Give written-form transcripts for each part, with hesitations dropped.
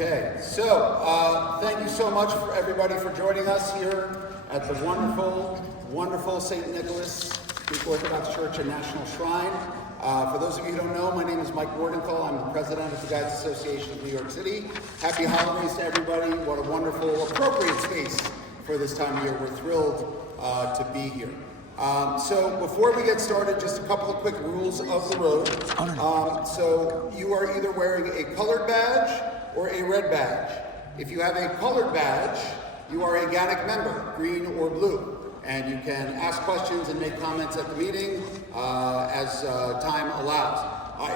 Okay, so thank you so much for everybody for joining us here at the wonderful St. Nicholas Greek Orthodox Church and National Shrine. For those of you who don't know, my name is Mike Bordenthal. I'm the president of the Guides Association of New York City. Happy holidays to everybody. What a wonderful, appropriate space for this time of year. We're thrilled to be here. So before we get started, just a couple of quick rules of the road. So you are either wearing a colored badge or a red badge. If you have a colored badge, you are a GANYC member, green or blue, and you can ask questions and make comments at the meeting as time allows.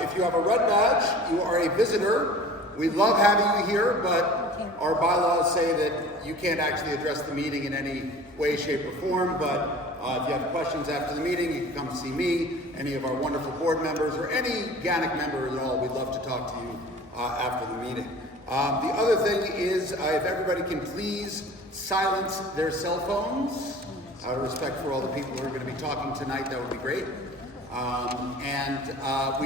If you have a red badge, you are a visitor. We love having you here, but our bylaws say that you can't actually address the meeting in any way, shape, or form, but if you have questions after the meeting, you can come see me, any of our wonderful board members, or any GANYC member at all. We'd love to talk to you after the meeting. The other thing is, if everybody can please silence their cell phones, out of respect for all the people who are going to be talking tonight, that would be great. We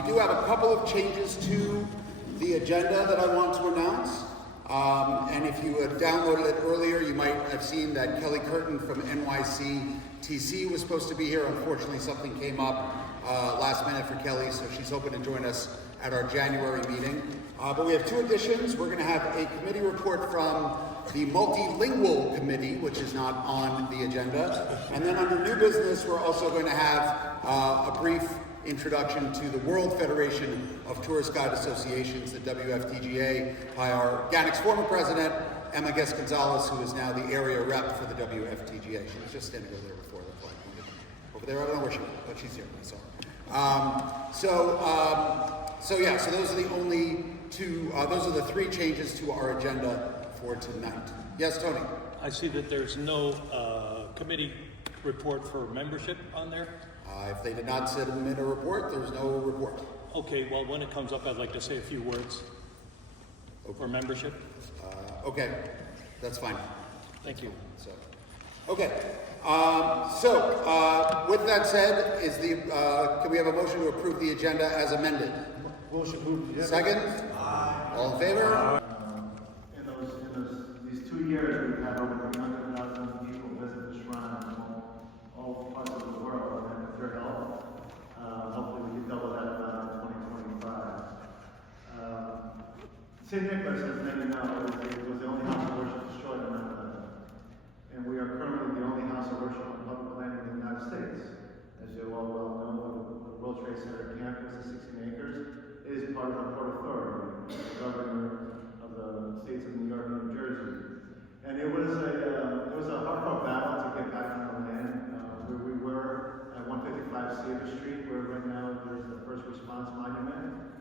do have a couple of changes to the agenda that I want to announce. And if you had downloaded it earlier, you might have seen that Kelly Curtin from NYC-TC was supposed to be here. Unfortunately, something came up last minute for Kelly, so she's hoping to join us at our January meeting. But we have two additions. We're going to have a committee report from the Multilingual Committee, which is not on the agenda. And then under new business, we're also going to have a brief introduction to the World Federation of Tourist Guide Associations, the WFTGA, by our GANYC's former president, Emma Guest-Gonzalez, who is now the area rep for the WFTGA. She was just standing over there before the flag pointed over there. I don't know where she went, but she's here. I saw her. So those are the only two, those are the three changes to our agenda for tonight. Yes, Tony? I see that there's no committee report for membership on there. If they did not submit a report, there's no report. Okay, well, when it comes up, I'd like to say a few words for membership. Okay, that's fine. Thank you. So, okay. With that said, can we have a motion to approve the agenda as amended? Motion approved. Yes. Second? Aye. All in favor? These 2 years, we've had over 300,000 people visit the shrine from all parts of the world, and with your help, hopefully we can double that amount in 2025. St. Nicholas, as many know, was the only house of worship destroyed in 9/11, and we are currently the only house of worship on public land in the United States. As you all well know, the World Trade Center campus is 16 acres. It is part of the Port Authority, the governor of the states of New York and New Jersey. And it was a hardcore battle to get back on the land. Where we were at 155 Cedar Street, where right now there's the first response monument.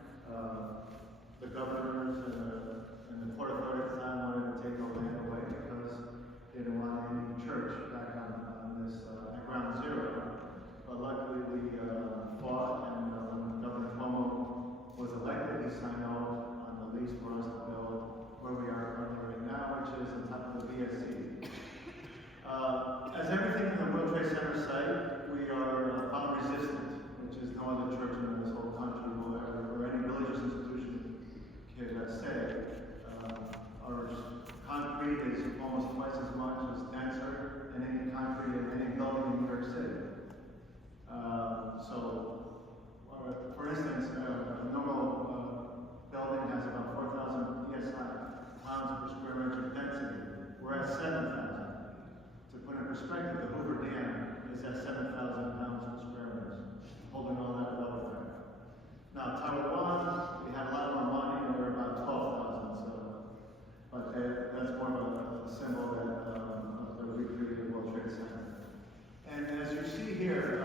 The governors and the Port Authority at the time wanted to take the land away because they didn't want any church back on this at ground zero. But luckily we fought, and when Governor Cuomo was elected, he signed off on the lease for us to build where we are currently right now, which is on top of the BSC. As everything in the World Trade Center site, we are bomb resistant, which is no other church in this whole country or any religious institution can say. Our concrete is almost twice as much as denser than any concrete in any building in New York City. For instance, a normal building has about 4,000 psi, pounds per square inch of density. We're at 7,000. To put in perspective, the Hoover Dam is at 7,000 pounds per square inch, holding all that water there. Now, Tower 1, we had a lot more money, and we're about 12,000. But that's more of a symbol of the recreated World Trade Center. And as you see here,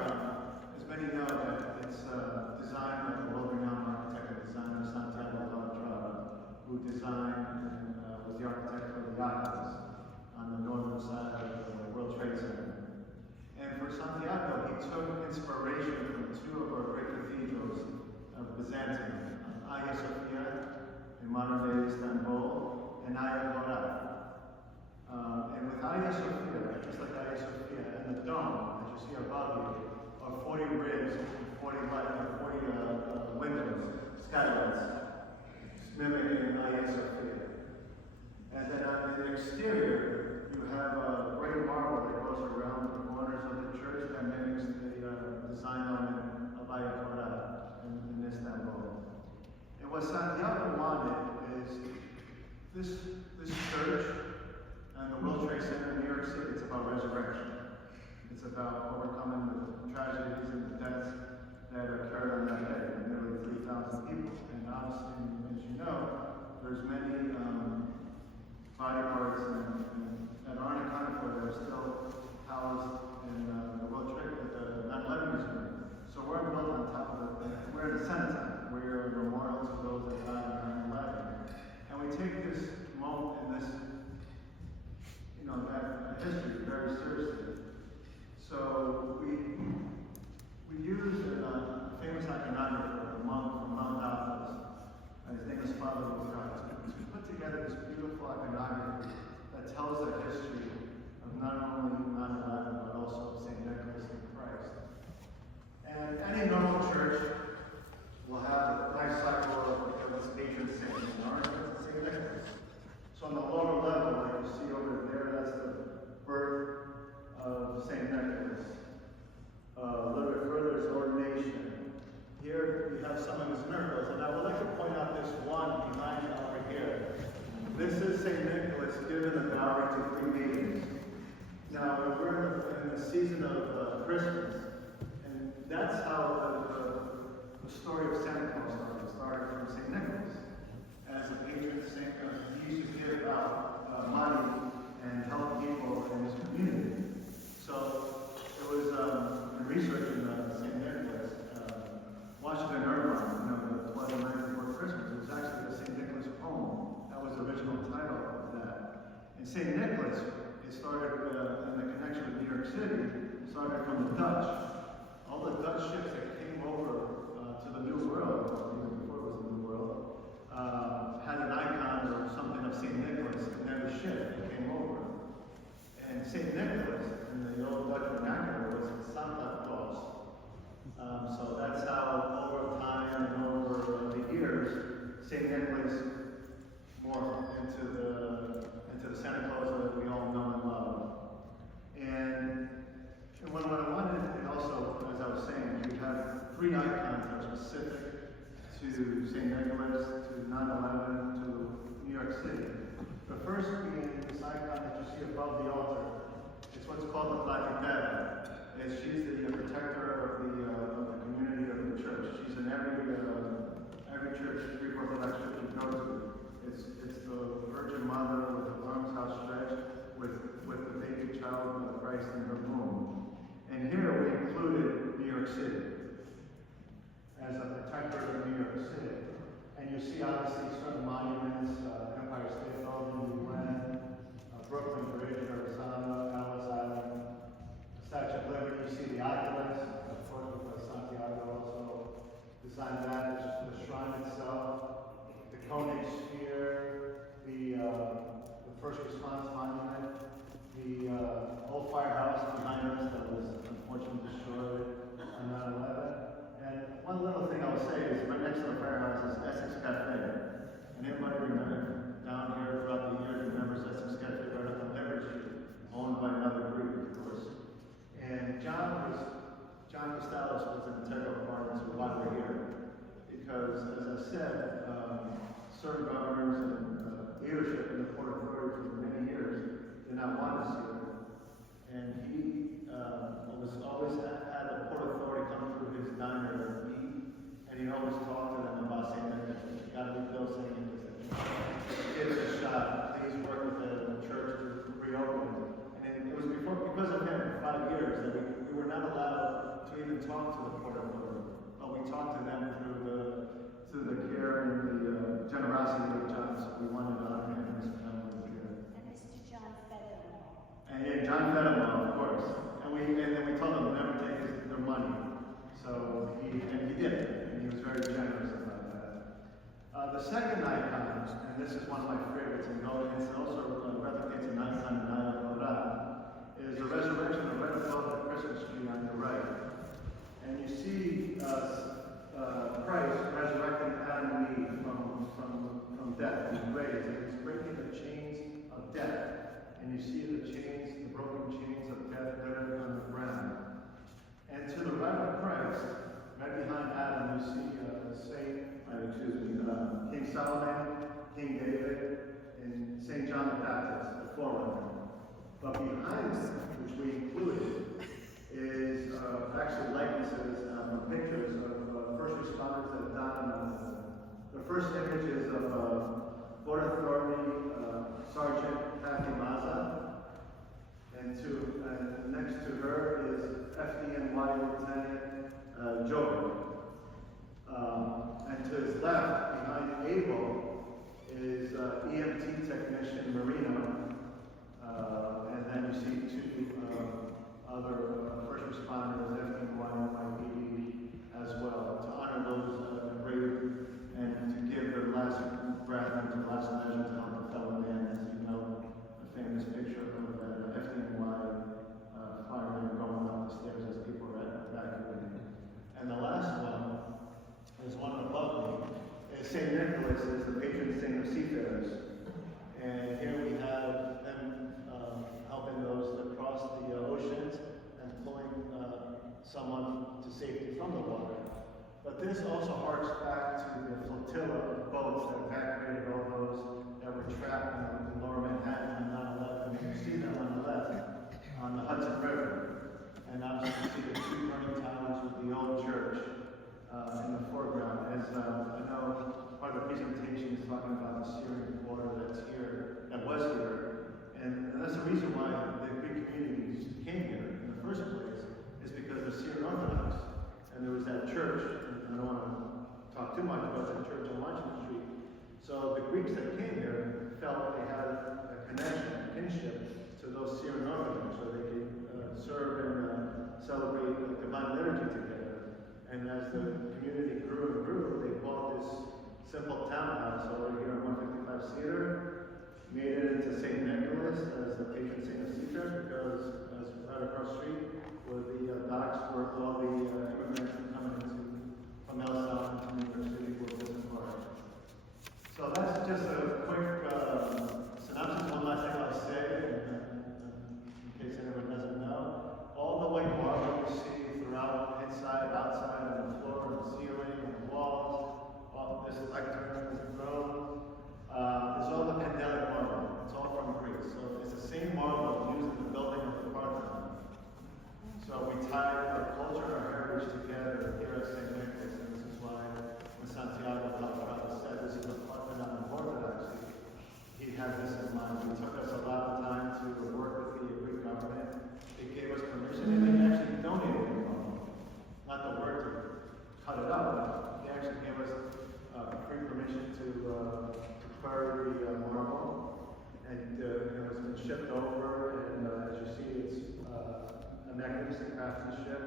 as many know, that it's designed by the world-renowned architect and designer Santiago Calatrava, who designed and was the architect for the Yachts on the northern side of the World Trade Center. And for Santiago, he took inspiration from two of our great cathedrals of Byzantium, Hagia Sophia in modern-day Istanbul, and Ayasofya. And with Hagia Sophia, just like Hagia Sophia, and the dome that you see above you, are 40 ribs, 40 windows, skylights, mimicking Hagia Sophia. So we use a famous iconographer, a monk from Mount Athos. His name is Father Orthodox. He put together this beautiful iconography that tells the history of not only 9/11 but also St. Nicholas and Christ. And any normal church will have the life cycle of its patron saint, and ours is St. Nicholas. So on the lower level, like you see over there, that's the birth of St. Nicholas. A little bit further is ordination. Here we have some of his miracles, and I would like to point out this one behind you over here. This is St. Nicholas giving a dowry to 3 maidens. Now, we're in the season of Christmas, and that's how the story of Santa Claus started. It started from St. Nicholas. As a patron saint, he used to give out money and help people in his community. So it was in researching St. Nicholas, Washington Irvine, the 12 night before Christmas, it was actually the St. Nicholas poem. That was the original title of that. And St. Nicholas, it started in the connection with New York City, started from the Dutch. All the Dutch ships that came over to the New World, even before it was the New World, had an icon or something of St. Nicholas in every ship that came over. And St. Nicholas, in the old Dutch vernacular, was Santa Claus. So that's how, over time and over the years, St. Nicholas morphed into the Santa Claus that we all know and love. And what I wanted, and also, as I was saying, we have 3 icons that are specific to St. Nicholas, to 9/11, to New York City. The first being this icon that you see above the altar. It's what's called the Black Death. She's the protector of the community of the church. She's in every church, Greek Orthodox church you go to. It's the Virgin Mother with her arms outstretched, with the baby child of Christ in her womb. And here we included New York City as a protector of New York City. And you see obviously certain monuments, Empire State Building, UN, Brooklyn Bridge, Arizona, Ellis Island, Statue of Liberty. You see the Oculus, of course, because Santiago also designed that. The shrine itself, the GANYC Sphere, the First Response Monument, the old firehouse behind us that was unfortunately destroyed on 9/11. And one little thing I'll say is right next to the firehouse is Essex Cafe. And everybody remember down here throughout the years remembers Essex Cafe right up on Everett Street, owned by another group, of course. And John Costello was an integral part to why we're here. Because, as I said, certain governors and leadership in the Port Authority for many years did not want us here. And he was always had the Port Authority come through his diner to eat, and he always talked to them about St. Nicholas. You got to rebuild St. Nicholas. Give it a shot. Please work with the church to reopen. And it was because of him for 5 years that we were not allowed to even talk to the Port Authority. But we talked to them through the care and the generosity of John. So we wanted to honor him and his family here. And Mr. John Fetterman. And yeah, John Veniopoulos, of course. And then we told them never take their money. So he did, and he was very generous about that. The second icon, and this is one of my favorites, and it also replicates an icon in Ayatollah, is the resurrection of right above the Christmas tree on the right. And you see Christ resurrecting Adam and Eve from death, and raised, and he's breaking the chains of death. And you see the broken chains of death there on the ground. And to the right of Christ, right behind Adam, you see King Solomon, King David, and St. John the Baptist, the forerunner. But behind him, which we included, is actually likenesses, pictures of first responders that have died on the first image is of Port Authority Sergeant Kathy Maza. And next to her is FDNY Lieutenant Joe. And to his left, behind Abel, is EMT technician Marino. And then you see two other first responders, FDNY, as well, to honor those brave and to give their last breath and their last measure to help a fellow man. As you know, a famous picture of that FDNY fireman going up the stairs as people are evacuating. And the last one is one above me. St. Nicholas is the patron saint of seafarers. And here we have them helping those that cross the oceans and pulling someone to safety from the water. But this also harks back to the flotilla of boats that evacuated all those that were trapped in lower Manhattan on 9/11. You see them on the left, on the Hudson River. And obviously you see the two burning towers with the old church in the foreground. As I know, part of the presentation is talking about the Syrian Colony that was here. And that's the reason why the Greek communities came here in the first place, is because of Syrian Orthodox. And there was that church, and I don't want to talk too much about that church on Washington Street. So the Greeks that came here felt they had a connection, a kinship to those Syrian Orthodox, so they could serve and celebrate the divine liturgy together. And as the community grew and grew, they bought this simple townhouse over here on 155 Cedar, made it into St. Nicholas as the patron saint of seafarers, because as right across the street were the docks where all the immigrants were coming into from El Salvador to New York City for business party. So that's just a quick synopsis. One last thing I'll say, in case anyone doesn't know, all the white marble you see throughout, inside, outside, on the floor, on the ceiling, on the walls, all this lectern, this throne, is all the Pandelic marble. It's all from Greece. So it's the same marble used in the building of the Parthenon. So we tie our culture, our heritage together here at St. Nicholas, and this is why when Santiago Valderrama said this is the Parthenon of Orthodoxy, he had this in mind. It took us a lot of time to work with the Greek government. They gave us permission, and they actually donated the marble. Not the word to cut it up, but they actually gave us free permission to quarry the marble. And it was been shipped over, and as you see, it's a magnificent craftsmanship,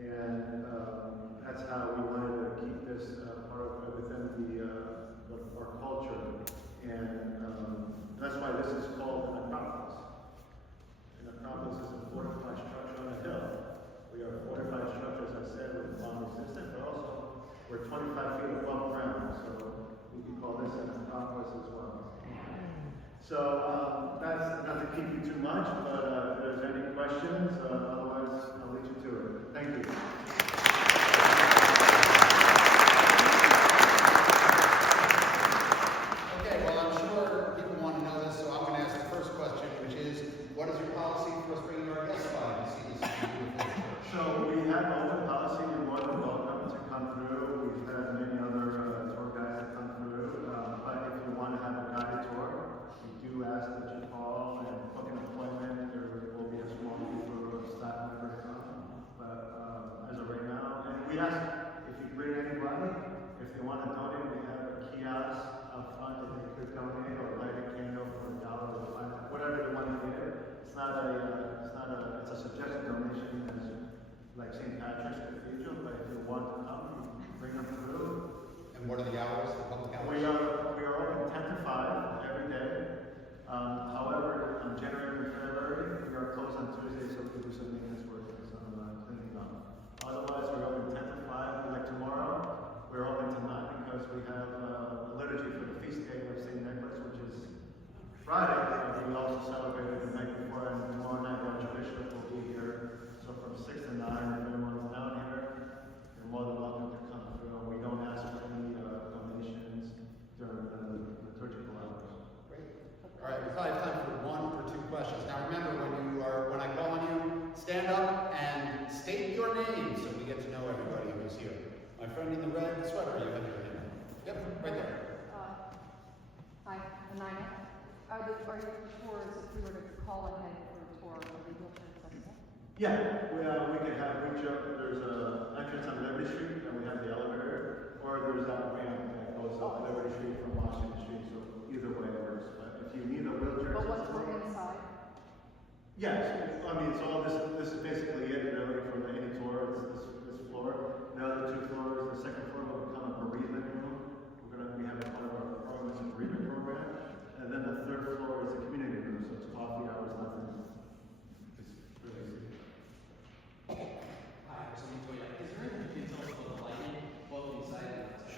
and that's how we wanted to keep this part within our culture, and that's why this is called an Acropolis. An Acropolis is a fortified structure on a hill. We are a fortified structure, as I said, with long resistance, but also we're 25 feet above ground, so we can call this an Acropolis as well. So that's not to keep you too much, but if there's any questions, otherwise I'll lead you to it. Thank you. Okay, well, I'm sure people want to know this, so I'm going to ask the first question, which is, what is your policy for us bringing our guests by to see this beautiful church? So we have open policy. You're more than welcome to come through. We've had many other tour guides that come through, but if you want to have a guided tour, we do ask that you call and book an appointment. There will be a small group of staff members come. But as of right now, and we ask if you bring anybody, if they want to donate, we have a kiosk up front that they could donate or light a candle for $1 or $5, whatever they want to give. It's a suggested donation as like St. Patrick's Cathedral, but if you want to come, bring them through. And what are the hours, the public hours? We are open 10 to 5 every day. However, on January and February, we are closed on Tuesday, so we can do some maintenance work and some cleaning up. Otherwise, we're open 10 to 5. Like tomorrow, we're open to 9 because we have a liturgy for the feast day of St. Nicholas, which is Friday. We also celebrated the night before, and tomorrow night our Bishop will be here. So from 6 to 9, if anyone's down here, you're more than welcome to come through. We don't ask for any donations during the liturgical hours. Great. All right, we probably have time for 1 or 2 questions. Now remember, when I call on you, stand up and state your name so we get to know everybody who's here. My friend in the red sweater, you have your name. Yep, right there. Hi, Anina. Are your tours, if we were to call ahead for a tour, are they built in accessible? Yeah, we could have there's an entrance on Liberty Street, and we have the elevator, or there's that ramp that goes up Liberty Street from Washington Street, so either way works. But if you need a wheelchair But once accessible, we're inside? yes, I mean, it's all this is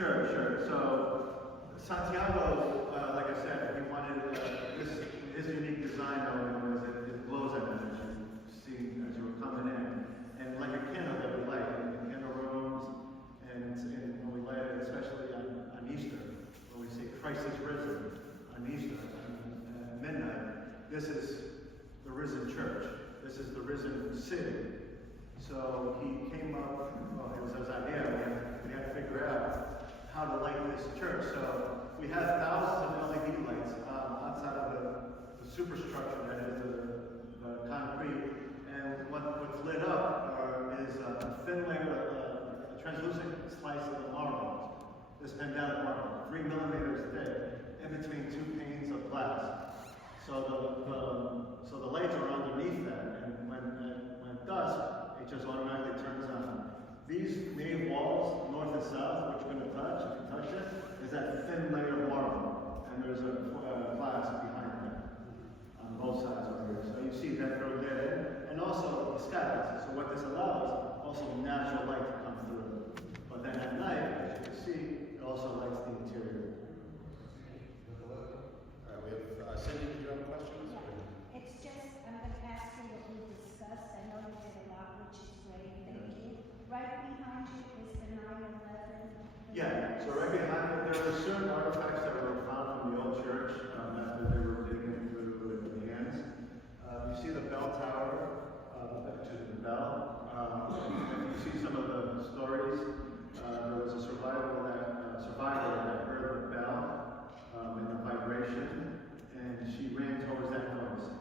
Sure. So Santiago, like I said, he wanted his unique design element was that it glows at night, as you see as you were coming in, and like a candle that we light in the candle rooms, and when we light it, especially on Easter, when we say Christ is risen on Easter at midnight. This is the risen church. This is the risen city. So he came up, well, it was his idea, we had to figure out how to light this church. So we have thousands of LED lights outside of the superstructure that is the concrete. And what's lit up is a thin layer, a translucent slice of the marble, this pandemic marble, 3 millimeters thick, in between two panes of glass. So the lights are underneath that, and when it does, it just automatically turns on. These main walls, north and south, which you're going to touch, if you touch it, is that thin layer of marble, and there's a glass behind that on both sides of here. So you see that they're lit in, and also the skies. So what this allows, also natural light to come through. But then at night, as you can see, it also lights the interior. All right, we have Cindy. Do you have questions? It's just, I'm going to ask you what we discussed. I know you did a lot, which is great. Thank you. Right behind you is the 9/11. Yeah, so right behind it, there were certain artifacts that were found from the old church after they were digging through the hands. You see the bell tower, the bell. You see some of the stories. There was a survivor that heard the bell and the vibration, and she ran towards that noise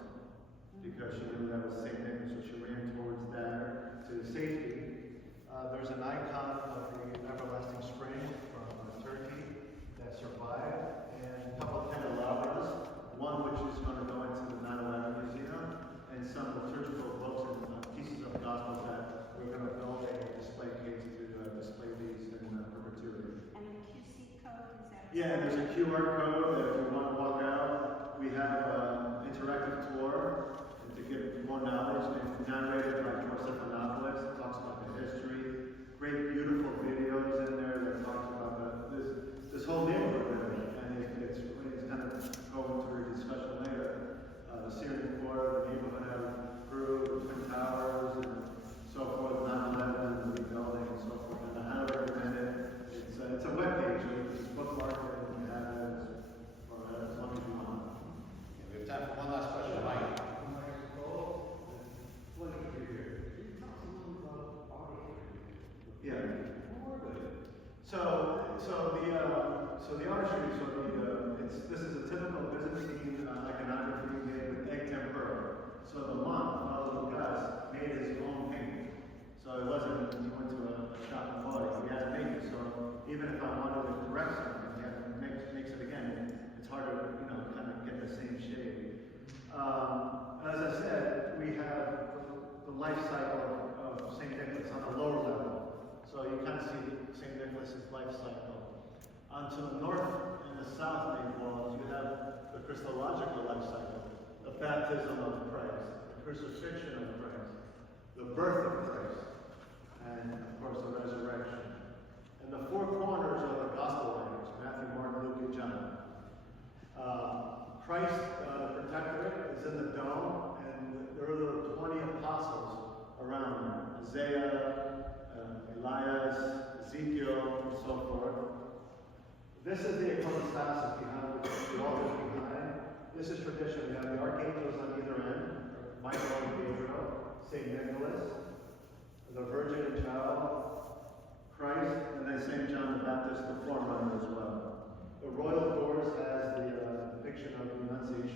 because she knew that was St. Nicholas, so she ran towards that to safety. There's an icon of the everlasting spring from Turkey that survived, and a couple of candelabras, one which is going to go into the 9/11 museum, and some liturgical books and pieces of gospels that we're going to build a display case to display these in perpetuity. And the QC code, is that? Yeah, and there's a QR code that if you want to walk out, we have an interactive tour to give more knowledge, and narrated by Joe Svehlak. It talks about the history. Great, beautiful videos in there that talks about this whole neighborhood, and it's kind of going through a discussion later. The Syrian Colony, the neighborhood how it grew, the Twin Towers, and so forth, 9/11, the rebuilding, and so forth. And I highly recommend it. It's a webpage. It's bookmark, and you can have it for as long as you want. We have time for one last question. Mike. Yeah. So the artistry, this is a typical Byzantine iconography made with egg tempera. So the monk, Father Lucas, made his own painting. So it wasn't he went to a shop and bought it. He had to make it. So even if I wanted to correct something, he had to makes it again. It's hard to kind of get the same shade. As I said, we have the life cycle of St. Nicholas on a lower level. So you kind of see St. Nicholas's life cycle. To the north and the south main walls, you have the Christological life cycle, the baptism of Christ, the crucifixion of Christ, the birth of Christ, and of course the resurrection. And the four corners are the gospel writers, Matthew, Mark, Luke, and John. Christ, the protectorate, is in the dome, and there are 20 apostles around him. Isaiah, Elias, Ezekiel, and so forth. This is the iconostasis behind the altars behind. This is tradition. We have the archangels on either end, Michael and Gabriel, St. Nicholas, the Virgin and Child, Christ, and then St. John the Baptist, the forerunner as well. The royal doors has the depiction of the Annunciation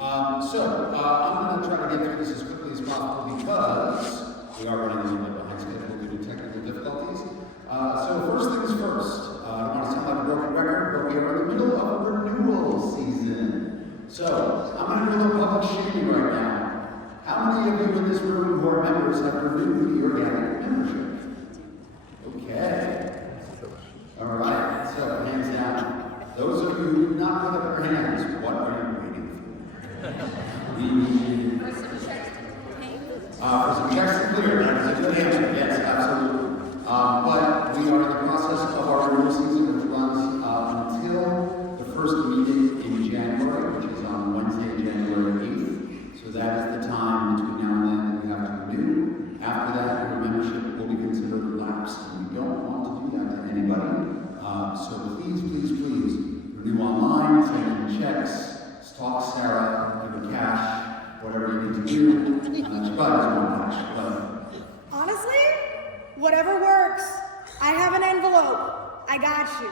I'm going to try to get through this as quickly as possible because we are running a little bit behind schedule due to technical difficulties. So first things first, I don't want to sound like a broken record, but we are in the middle of a renewal season. So I'm going to do a little public shaming right now. How many of you in this room who are members have renewed your GANYC membership? Okay. All right, so hands down. Those of you who did not put up your hands, what are you waiting for? We need for some checks to clear. That is a good answer. Yes, absolutely. But we are in the process of our renewal season, which runs until the first meeting in January, which is on Wednesday, January 8th. So that is the time between now and then that we have to renew. After that, your membership will be considered lapsed, and we don't want to do that to anybody. So please, please, please renew online, send in checks, talk Sarah, give her cash, whatever you need to do. She probably doesn't want cash, but Honestly, whatever works. I have an envelope. I got you.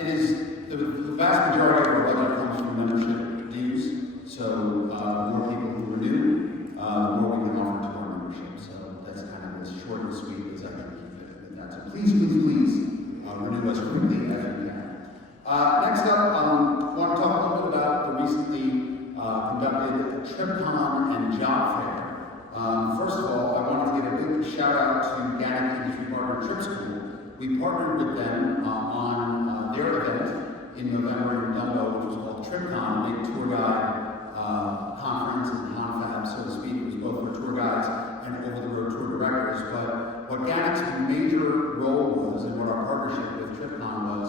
it is the vast majority of our budget comes from membership dues. So the more people who renew, the more we can offer to our membership. So that's kind of as short and sweet as I can keep it with that. So please, please, please renew as quickly as you can. Next up, I want to talk a little bit about the recently conducted TripCon and Job Fair. First of all, I wanted to give a big shout out to GANYC industry partner Trip School. We partnered with them on their event in November in Dumbo, which was called TripCon, a big tour guide conference and confab, so to speak. It was both for tour guides and over-the-road tour directors. But what GANYC's major role was, and what our partnership with TripCon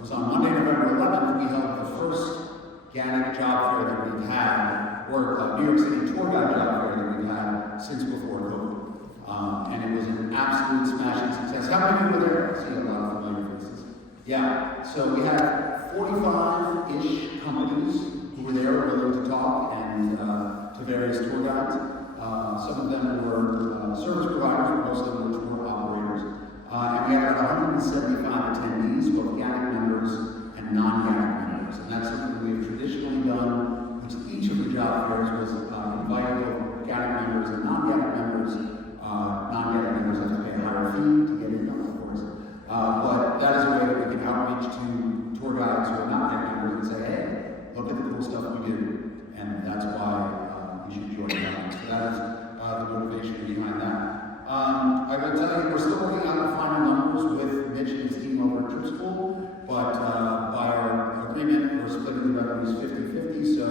was on Monday, November 11th, we held the first GANYC job fair that we've had, or New York City tour guide job fair that we've had since before COVID. And it was an absolute smashing success. How many people were there? I see a lot of familiar faces. Yeah, so we had 45-ish companies who were there willing to talk and to various tour guides. Some of them were service providers, but most of them were tour operators. And we had about 175 attendees, both GANYC members and non-GANYC members. And that's something we've traditionally done, which each of the job fairs was invited both GANYC members and non-GANYC members. Non-GANYC members have to pay a higher fee to get in, of course. But that is a way that we can outreach to tour guides who are not GANYC members and say, hey, look at the cool stuff we do. And that's why you should join us. So that is the motivation behind that. I will tell you, we're still working on the final numbers with Mitch and his team over at Trip School, but by our agreement, we're splitting the revenues 50-50, so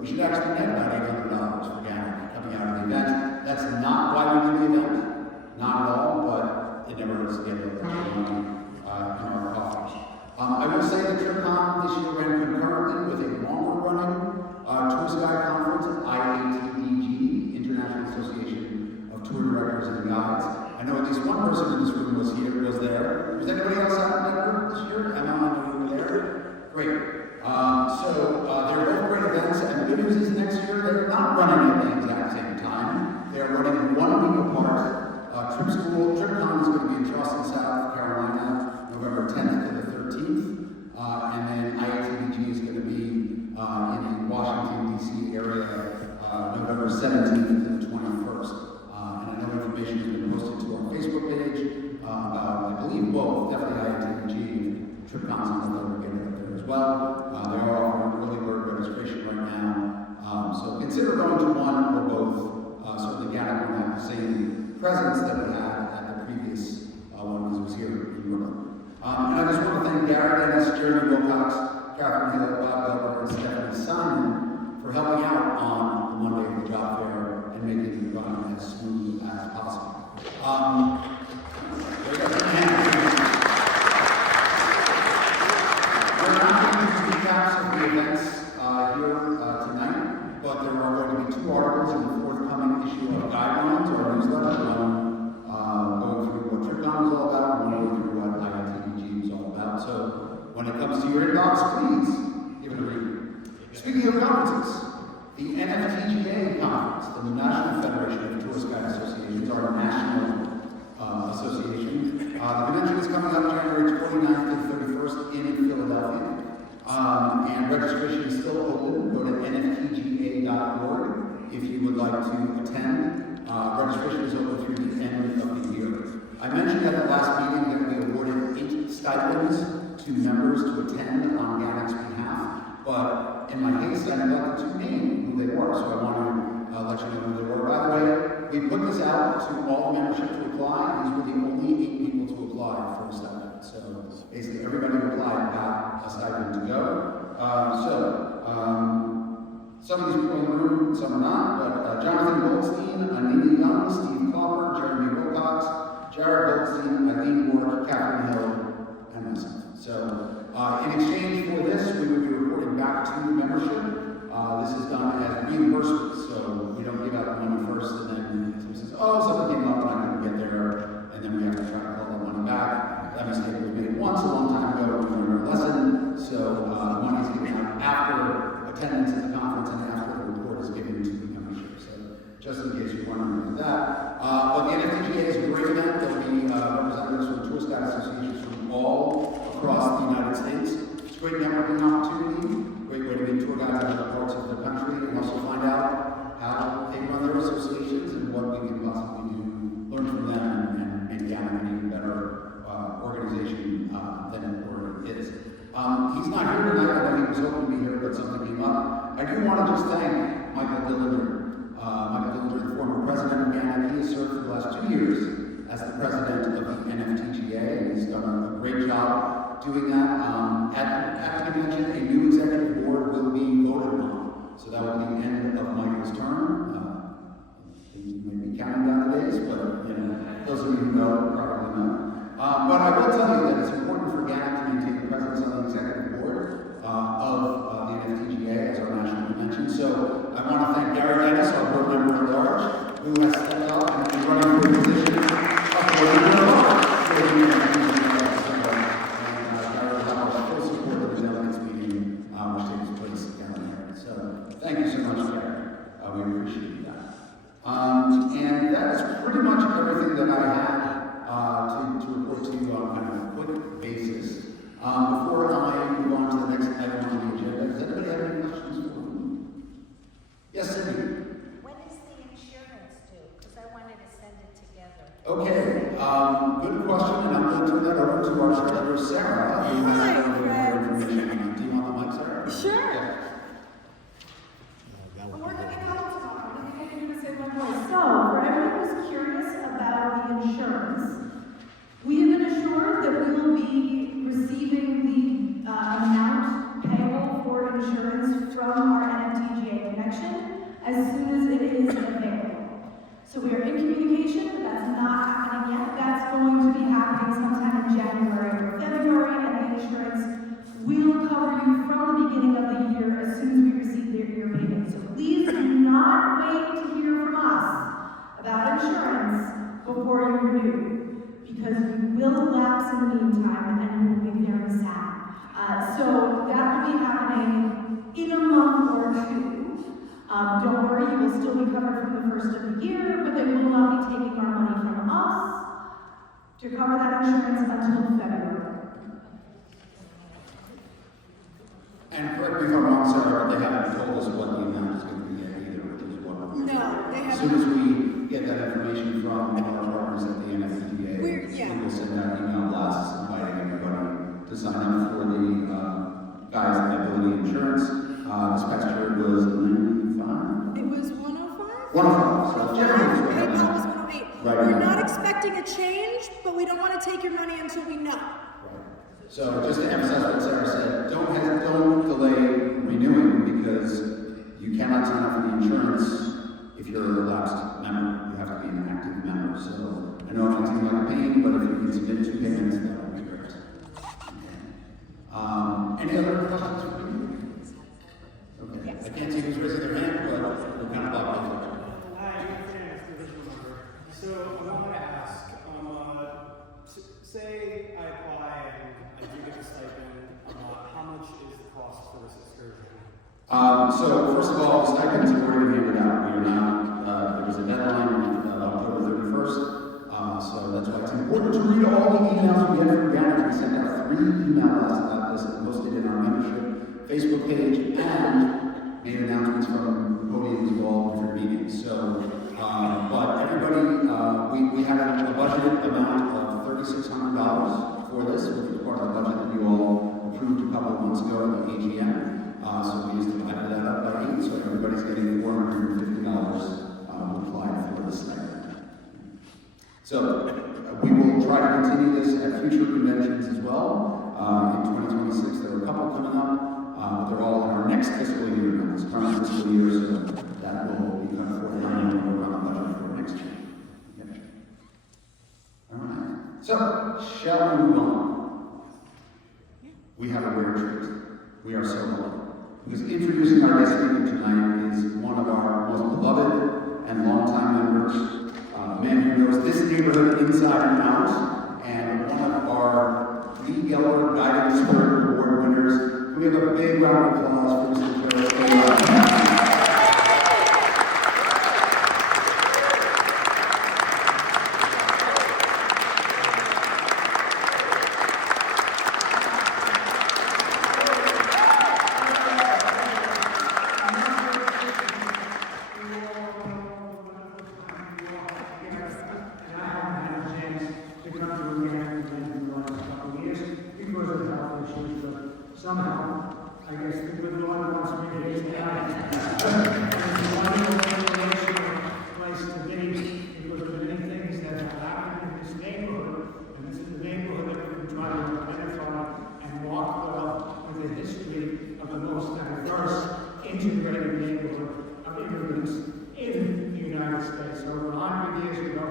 we should actually net about $800 for GANYC coming out of the event. That's not why we do the event, not at all, but it never hurts to get a little extra money in our coffers. I will say that TripCon this year ran concurrently with a longer-running tourist guide conference at IATDG, International Association of Tour Directors and Guides. I know at least one person in this room was there. Was anybody else out in that group this year? Emma, I know you were there. Great. They're both great events, and the good news is next year they're not running at the exact same time. They're running 1 week apart. TripCon is going to be in Charleston, South Carolina, November 10th to the 13th. And then IATDG is going to be in the Washington, D.C. area, November 17th to the 21st. And I know information has been posted to our Facebook page about, I believe, both, definitely IATDG and TripCon's on the we're getting up there as well. They are offering early bird registration right now. So consider going to one or both. Certainly GANYC will have the same presence that we had at the previous one because it was here in Brooklyn. And I just want to thank Garrett Dennis, Jeremy Wilcox, Catherine Hill, Bob Belber, and Stephanie Simon for helping out on the Monday of the job fair and making the run as smooth as possible. We're not going to do recaps of the events here tonight, but there are going to be 2 articles in the forthcoming issue of Guidelines, or newsletter, one going through what TripCon is all about, and one going through what IATDG is all about. So when it comes to your inbox, please give it a read. Speaking of conferences, the NFTGA conference, the National Federation of Tourist Guide Associations, our national association. The convention is coming up January 29th to 31st in Philadelphia. And registration is still open. Go to nftga.org if you would like to attend. Registration is open through the end of the year. I mentioned at the last meeting that we awarded 8 stipends to members to attend on GANYC's behalf, but in my haste, I neglected to name who they were, so I want to let you know who they were. By the way, we put this out to all membership to apply. These were the only 8 people to apply for a stipend. So basically, everybody who applied got a stipend to go. Some of these people in the room, some are not, but Jonathan Goldstein, Anita Young, Steve Klopper, Jeremy Wilcox, Jared Goldstein, Eileen Ward, Catherine Hill, and myself. So in exchange for this, we will be reporting back to the membership. This is done as reimbursement, so we don't give out the money first and then someone says, oh, something came up and I couldn't get there, and then we have to try to call that money back. That mistake was made once a long time ago, we learned our lesson, so the money is given out after attendance at the conference and after the report is given to the membership. So just in case you're wondering about that. But the NFTGA is a great event. There will be representatives from tourist guide associations from all across the United States. It's a great networking opportunity, great way to meet tour guides in other parts of the country and also find out how they run their associations and what we can possibly do, learn from them and make GANYC an even better organization than it already is. He's not here tonight. I know he was hoping to be here, but something came up. I do want to just thank Michael Dillinger. Michael Dillinger, the former president of GANYC, he has served for the last 2 years as the president of the NFTGA, and he's done a great job doing that. After you mentioned, a new executive board will be voted on, so that will be the end of Michael's term. You may be counting down the days, but those of you who know probably know. But I will tell you that it's important for GANYC to maintain the presence on the executive board of the NFTGA as our national convention. So I want to thank Gary Dennis, our board member at large, who has stepped up and is running for the position of board member at large for the NFTGA. And Gary will have our full support of the delegates meeting, which takes place down there. So thank you so much, Gary. We appreciate that. And that is pretty much everything that I had to report to you on kind of a quick basis. Before I move on to the next item on the agenda, does anybody have any questions for me? Yes, Cindy. When is the insurance due? Because I wanted to send it together. Okay, good question, and I'm going to turn that over to our secretary, Sarah, who has a little bit more information on it. Do you want the mic, Sarah? Sure. Yeah. We're going to come tomorrow. I think I can do the same one more. So, for everyone who's curious about the insurance, we have been assured that we will be receiving the amount payable for insurance from our NFTGA connection as soon as it is available. So we are in communication, but that's not happening yet. That's going to be happening sometime in January or February, and the insurance will cover you from the beginning of the year as soon as we receive your payment. So please do not wait to hear from us about insurance before you renew, because we will lapse in the meantime and we will be very sad. So that will be happening in a month or 2. Don't worry, you will still be covered from the first of the year, but they will not be taking our money from us to cover that insurance until February. And correct me if I'm wrong, Sarah, but they haven't told us what the amount is going to be yet either, which is what. No, they As haven't. soon as we get that information from our partners at the NFTGA, we will send out email blasts inviting everybody to sign up for the guys' liability insurance. This past year it was 95. It was 105? 105. So generally it's PayPal was 105. 108. Right. We're not expecting a change, but we don't want to take your money until we know. Right. So just to emphasize what Sarah said, don't delay renewing because you cannot sign up for the insurance if you're a lapsed member. You have to be an active member. So I know it might seem like a pain, but if you can submit 2 payments, that would be great. Any other questions for me? Okay. Yes. I can't see who's raising their hand, but we're kind of blocked. Hi, I'm Dennis, division member. So I wanted to ask, say I apply and I do get a stipend, how much is the cost for this excursion? So first of all, the stipends have already been handed out. We are now, there was a deadline of October 31st, so that's why it's important to read all the emails we get from GANYC. We sent out 3 email blasts about this and posted in our membership Facebook page, and made announcements from podiums of all different meetings. So, but everybody, we had a budgeted amount of $3,600 for this, which was part of the budget that you all approved a couple of months ago at the AGM. So we just divided that up by 8, so everybody's getting $450 applied for this stipend. So we will try to continue this at future conventions as well. In 2026, there are a couple coming up, but they're all in our next fiscal year, not this current fiscal year, so that will become forthcoming when we're on the budget for next year. Okay. All right. So, shall we move on? We have a rare treat. We are so lucky. Because introducing our guest speaker tonight is one of our most beloved and longtime members, a man who knows this neighborhood inside and out, and one of our Lee Geller Guiding Spirit Award winners. Can we have a big round of applause for Mr. Geller? Somehow, I guess the good Lord wants me to raise the eye. It's a wonderful place to be, because of many things that have happened in this neighborhood, and this is the neighborhood that we can try to identify and walk well with the history of the most diverse, integrated neighborhood of immigrants in the United States. Over 100 years ago,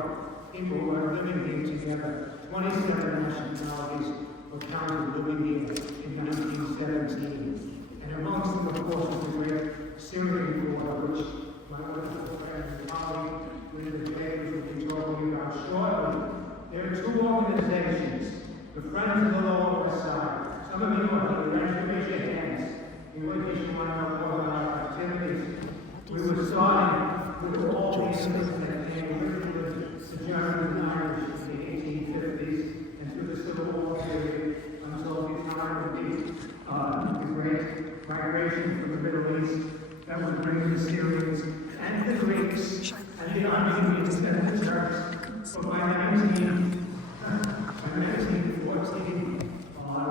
people were living here together. 27 nationalities were counted living here in 1917. And amongst them, of course, was the great Syrian Colony, which my wonderful friend and colleague, Linda Davis, will be talking about shortly. There are two organizations, the Friends of the Lower West Side. Some of you know them, raise your hands. You want to want to know more about our activities. We were starting with all these things that came with the German and Irish in the 1850s and through the Civil War period until the time of the great migration from the Middle East that was bringing the Syrians and the Greeks and the Armenians and the Turks. But by 1914,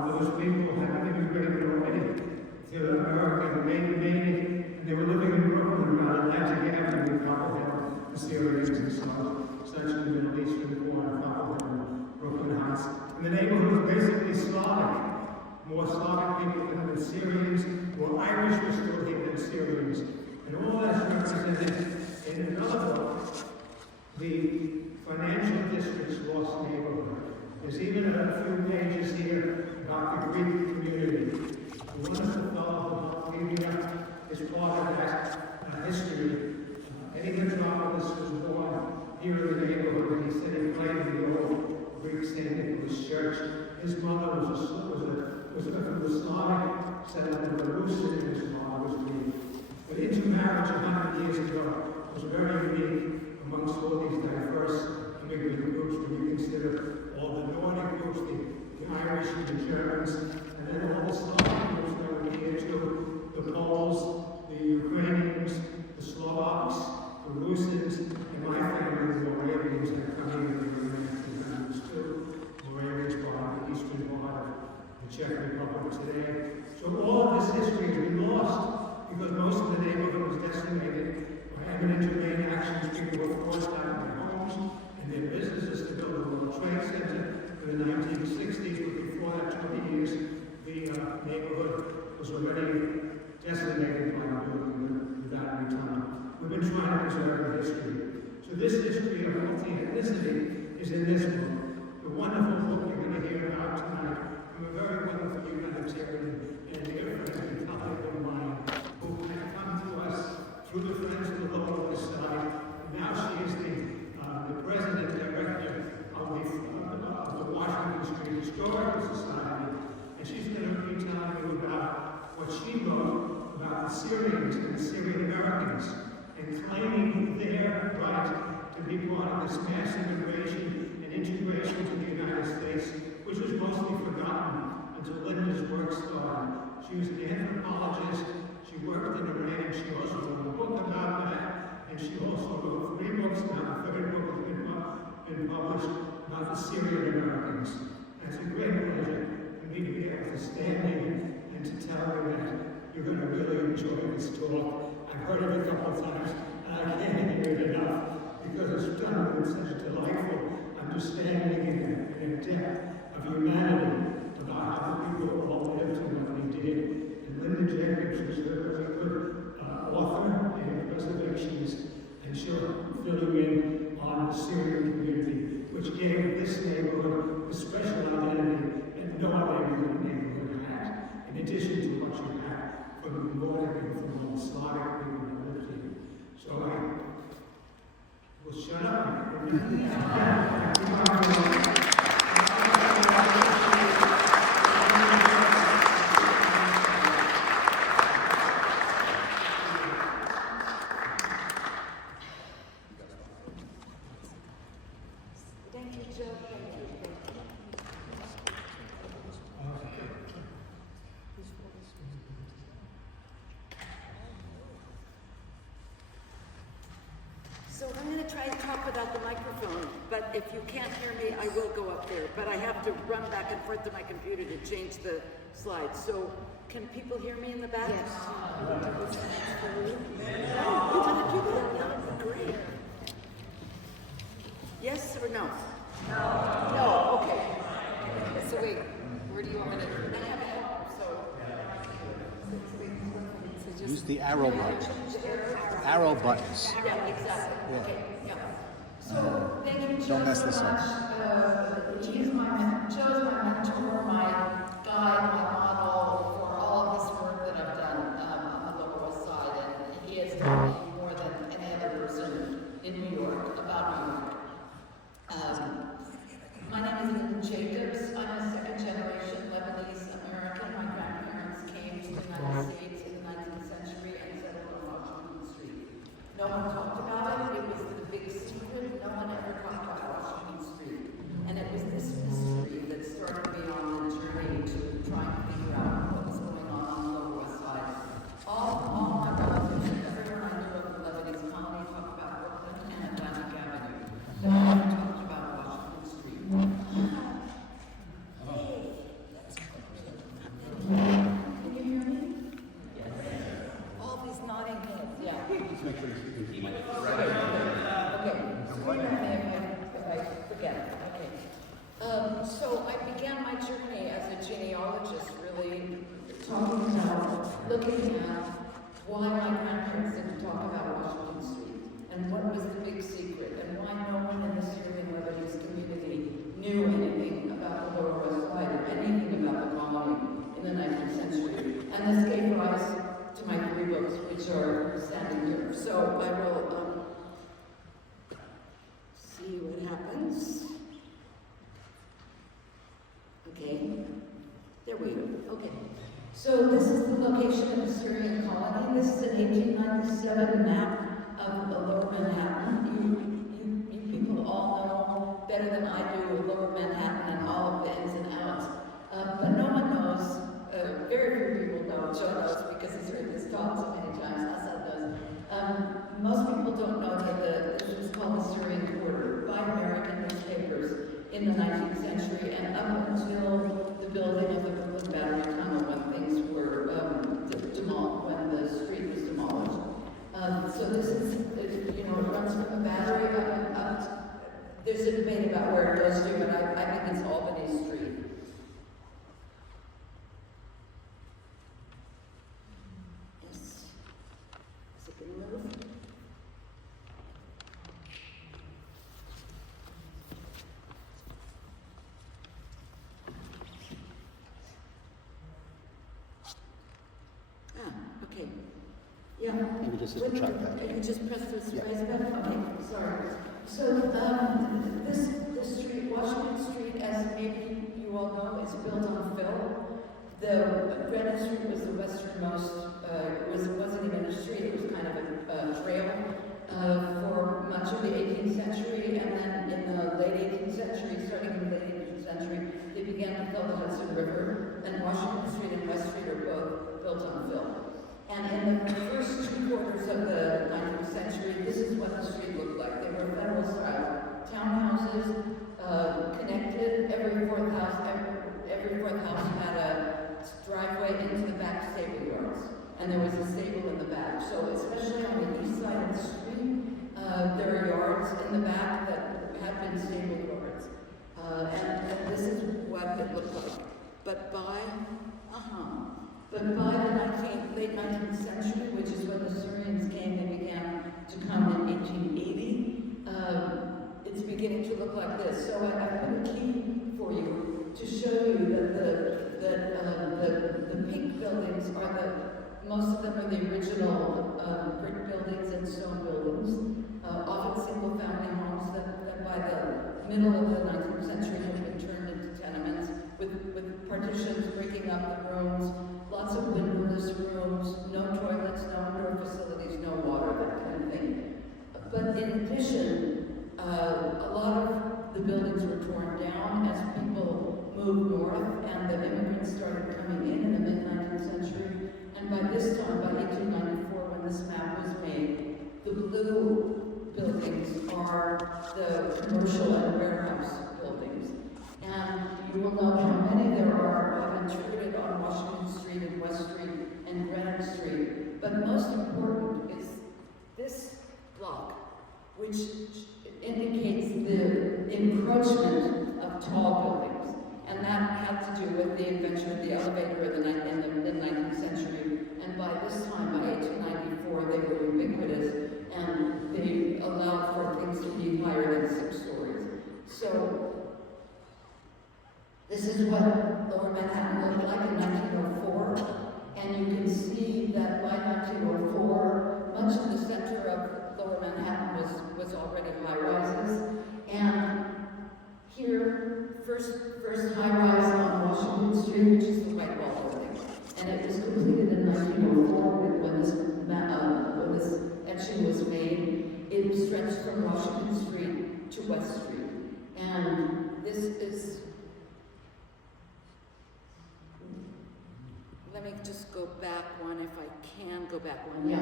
those people had immigrated already to America and they were living in Brooklyn around Atlantic Avenue, Copperhead, the Syrians and such in the Middle Eastern corner, Copperhead, Brooklyn Heights. And the neighborhood was basically Slavic. More Slavic people than the Syrians. More Irish were still here than Syrians. And all that's represented in another book, the Financial District's Lost Neighborhood. There's even a few pages here about the Greek community. The wonderful fellow who helped me is part of that history. Eddie Veniopoulos was born here in the neighborhood, and he said he played in the old Greek St. Nicholas Church. His mother was a Slavic, said that the Russian and his father was Greek. But intermarriage 100 years ago was very unique amongst all these diverse immigrant groups that we consider all the Nordic groups, the Irish and the Germans, and then all the Slavic groups that were here too, the Poles, the Ukrainians, the Slovaks, the Russians, and my family, the Moravians, that come here in the American families too. Moravians part of the eastern part of the Czech Republic today. So all of this history has been lost because most of the neighborhood was decimated by eminent humane actions. People were forced out of their homes and their businesses to build a World Trade Center in the 1960s, but before that 20 years, the neighborhood was already decimated by the building without any time. We've been trying to preserve the history. So this history of multi-ethnicity is in this book. The wonderful book you're going to hear about tonight from a very wonderful humanitarian and dear friend and colleague of mine who had come to us through the Friends of the Lower West Side. Now she is the president director of the Washington Street Historical Society, and she's going to be telling you about what she wrote about the Syrians and the Syrian Americans and claiming their right to be part of this mass immigration and integration to the United States, which was mostly forgotten until Linda's work started. She was an anthropologist. She worked in Iran. She also wrote a book about that. And she also wrote 3 books now. The 3rd book has been published about the Syrian Americans. And it's a great pleasure for me to be able to stand here and to tell you that you're going to really enjoy this talk. I've heard it a couple of times, and I can't hear it enough because it's done with such delightful understanding and a depth of humanity about how the people all lived and what they did. And Linda Jacobs was a very good author and preservationist, and she'll fill you in on the Syrian community, which gave this neighborhood the special identity that no other neighborhood had, in addition to what you had from the Nordic and from all the Slavic people that lived here. So I will shut up. Thank you, Joe. Thank you. So I'm going to try and talk without the microphone, but if you can't hear me, I will go up there. But I have to run back and forth to my computer to change the slides. So can people hear me in the back? Yes. Oh, you want to do that? That would be great. Yes or no? No. No, okay. So wait, where do you want me to? I have a helper, so So Use the arrow button. Arrow buttons. yeah, exactly. Yeah. Okay, yeah. So thank you, Joe, Don't mess so this up. much. Joe is my mentor, my guide, my model for all of this work that I've done on the Lower West Side, and he has taught me more than any other person in New York about New York. My name is Andrew Jacobs. I'm a second-generation Lebanese American. My grandparents came to the United States in the 19th century and settled on Washington Street. No one talked about it. It was the big secret. No one ever talked about Washington Street. And it was this mystery that started me on the journey to try and figure out what was going on the Lower West Side. All my relatives and everyone I knew of the Lebanese colony talked about Brooklyn and Atlantic Avenue. No one talked about Washington Street. Can you hear me? All these nodding heads, yeah. Okay, scream at me if I forget. Okay. So I began my journey as a genealogist, really talking about, looking at why my grandparents didn't talk about Washington Street, and what was the big secret, and why no one in the Syrian Lebanese community knew anything about the Lower West Side or anything about the colony in the 19th century. And this gave rise to my 3 books, which are standing here. So I will see what happens. Okay, there we go. Okay, so this is the location of the Syrian Colony. This is an 1897 map of the Lower Manhattan. You people all know better than I do Lower Manhattan and all of the ins and outs. But no one knows, very few people know, Joe knows because he's heard this talk so many times, Assad knows. Most people don't know that this was called the Syrian Quarter by American newspapers in the 19th century and up until the building of the Brooklyn Battery Tunnel when things were demolished, when the street was demolished. So this is, it runs from the Battery up. There's a debate about where it goes to, but I think it's Albany Street. Yes. Is it going to move? Okay. Yeah. Maybe just hit the trackpad. You just press this Yeah. raise button? Okay, sorry. So, this street, Washington Street, as maybe you all know, is built on fill. The Greenwich Street was the westernmost, wasn't even a street, it was kind of a trail for much of the 18th century, and then in the late 18th century, starting in the late 18th century, they began to fill the Hudson River, and Washington Street and West Street are both built on film. And in the first 2/4 of the 19th century, this is what the street looked like. They were federal-style townhouses, connected. Every fourth house had a driveway into the back stable yards, and there was a stable in the back. So especially on the east side of the street, there are yards in the back that had been stable yards, and this is what it looked like. But by the late 19th century, which is when the Syrians came, they began to come in 1880. It's beginning to look like this. So I put a key for you to show you that the pink buildings are most of them are the original brick buildings and stone buildings, often single-family homes that by the middle of the 19th century had been turned into tenements with partitions breaking up the rooms, lots of windowless rooms, no toilets, no indoor facilities, no water, that kind of thing. But in addition, a lot of the buildings were torn down as people moved north and the immigrants started coming in the mid-19th century. And by this time, by 1894, when this map was made, the blue buildings are the commercial and warehouse buildings. And you will know how many there have intruded on Washington Street and West Street and Greenwich Street. But most important is this block, which indicates the encroachment of tall buildings. And that had to do with the invention of the elevator in the mid-19th century. And by this time, by 1894, they were ubiquitous, and they allowed for things to be higher than 6 stories. So this is what Lower Manhattan looked like in 1904. And you can see that by 1904, much of the center of Lower Manhattan was already high-rises. And here, first high-rise on Washington Street, which is the White Wall building. And it was completed in 1904 when this etching was made. It stretched from Washington Street to West Street. And this is, let me just go back one, if I can go back one. Yeah.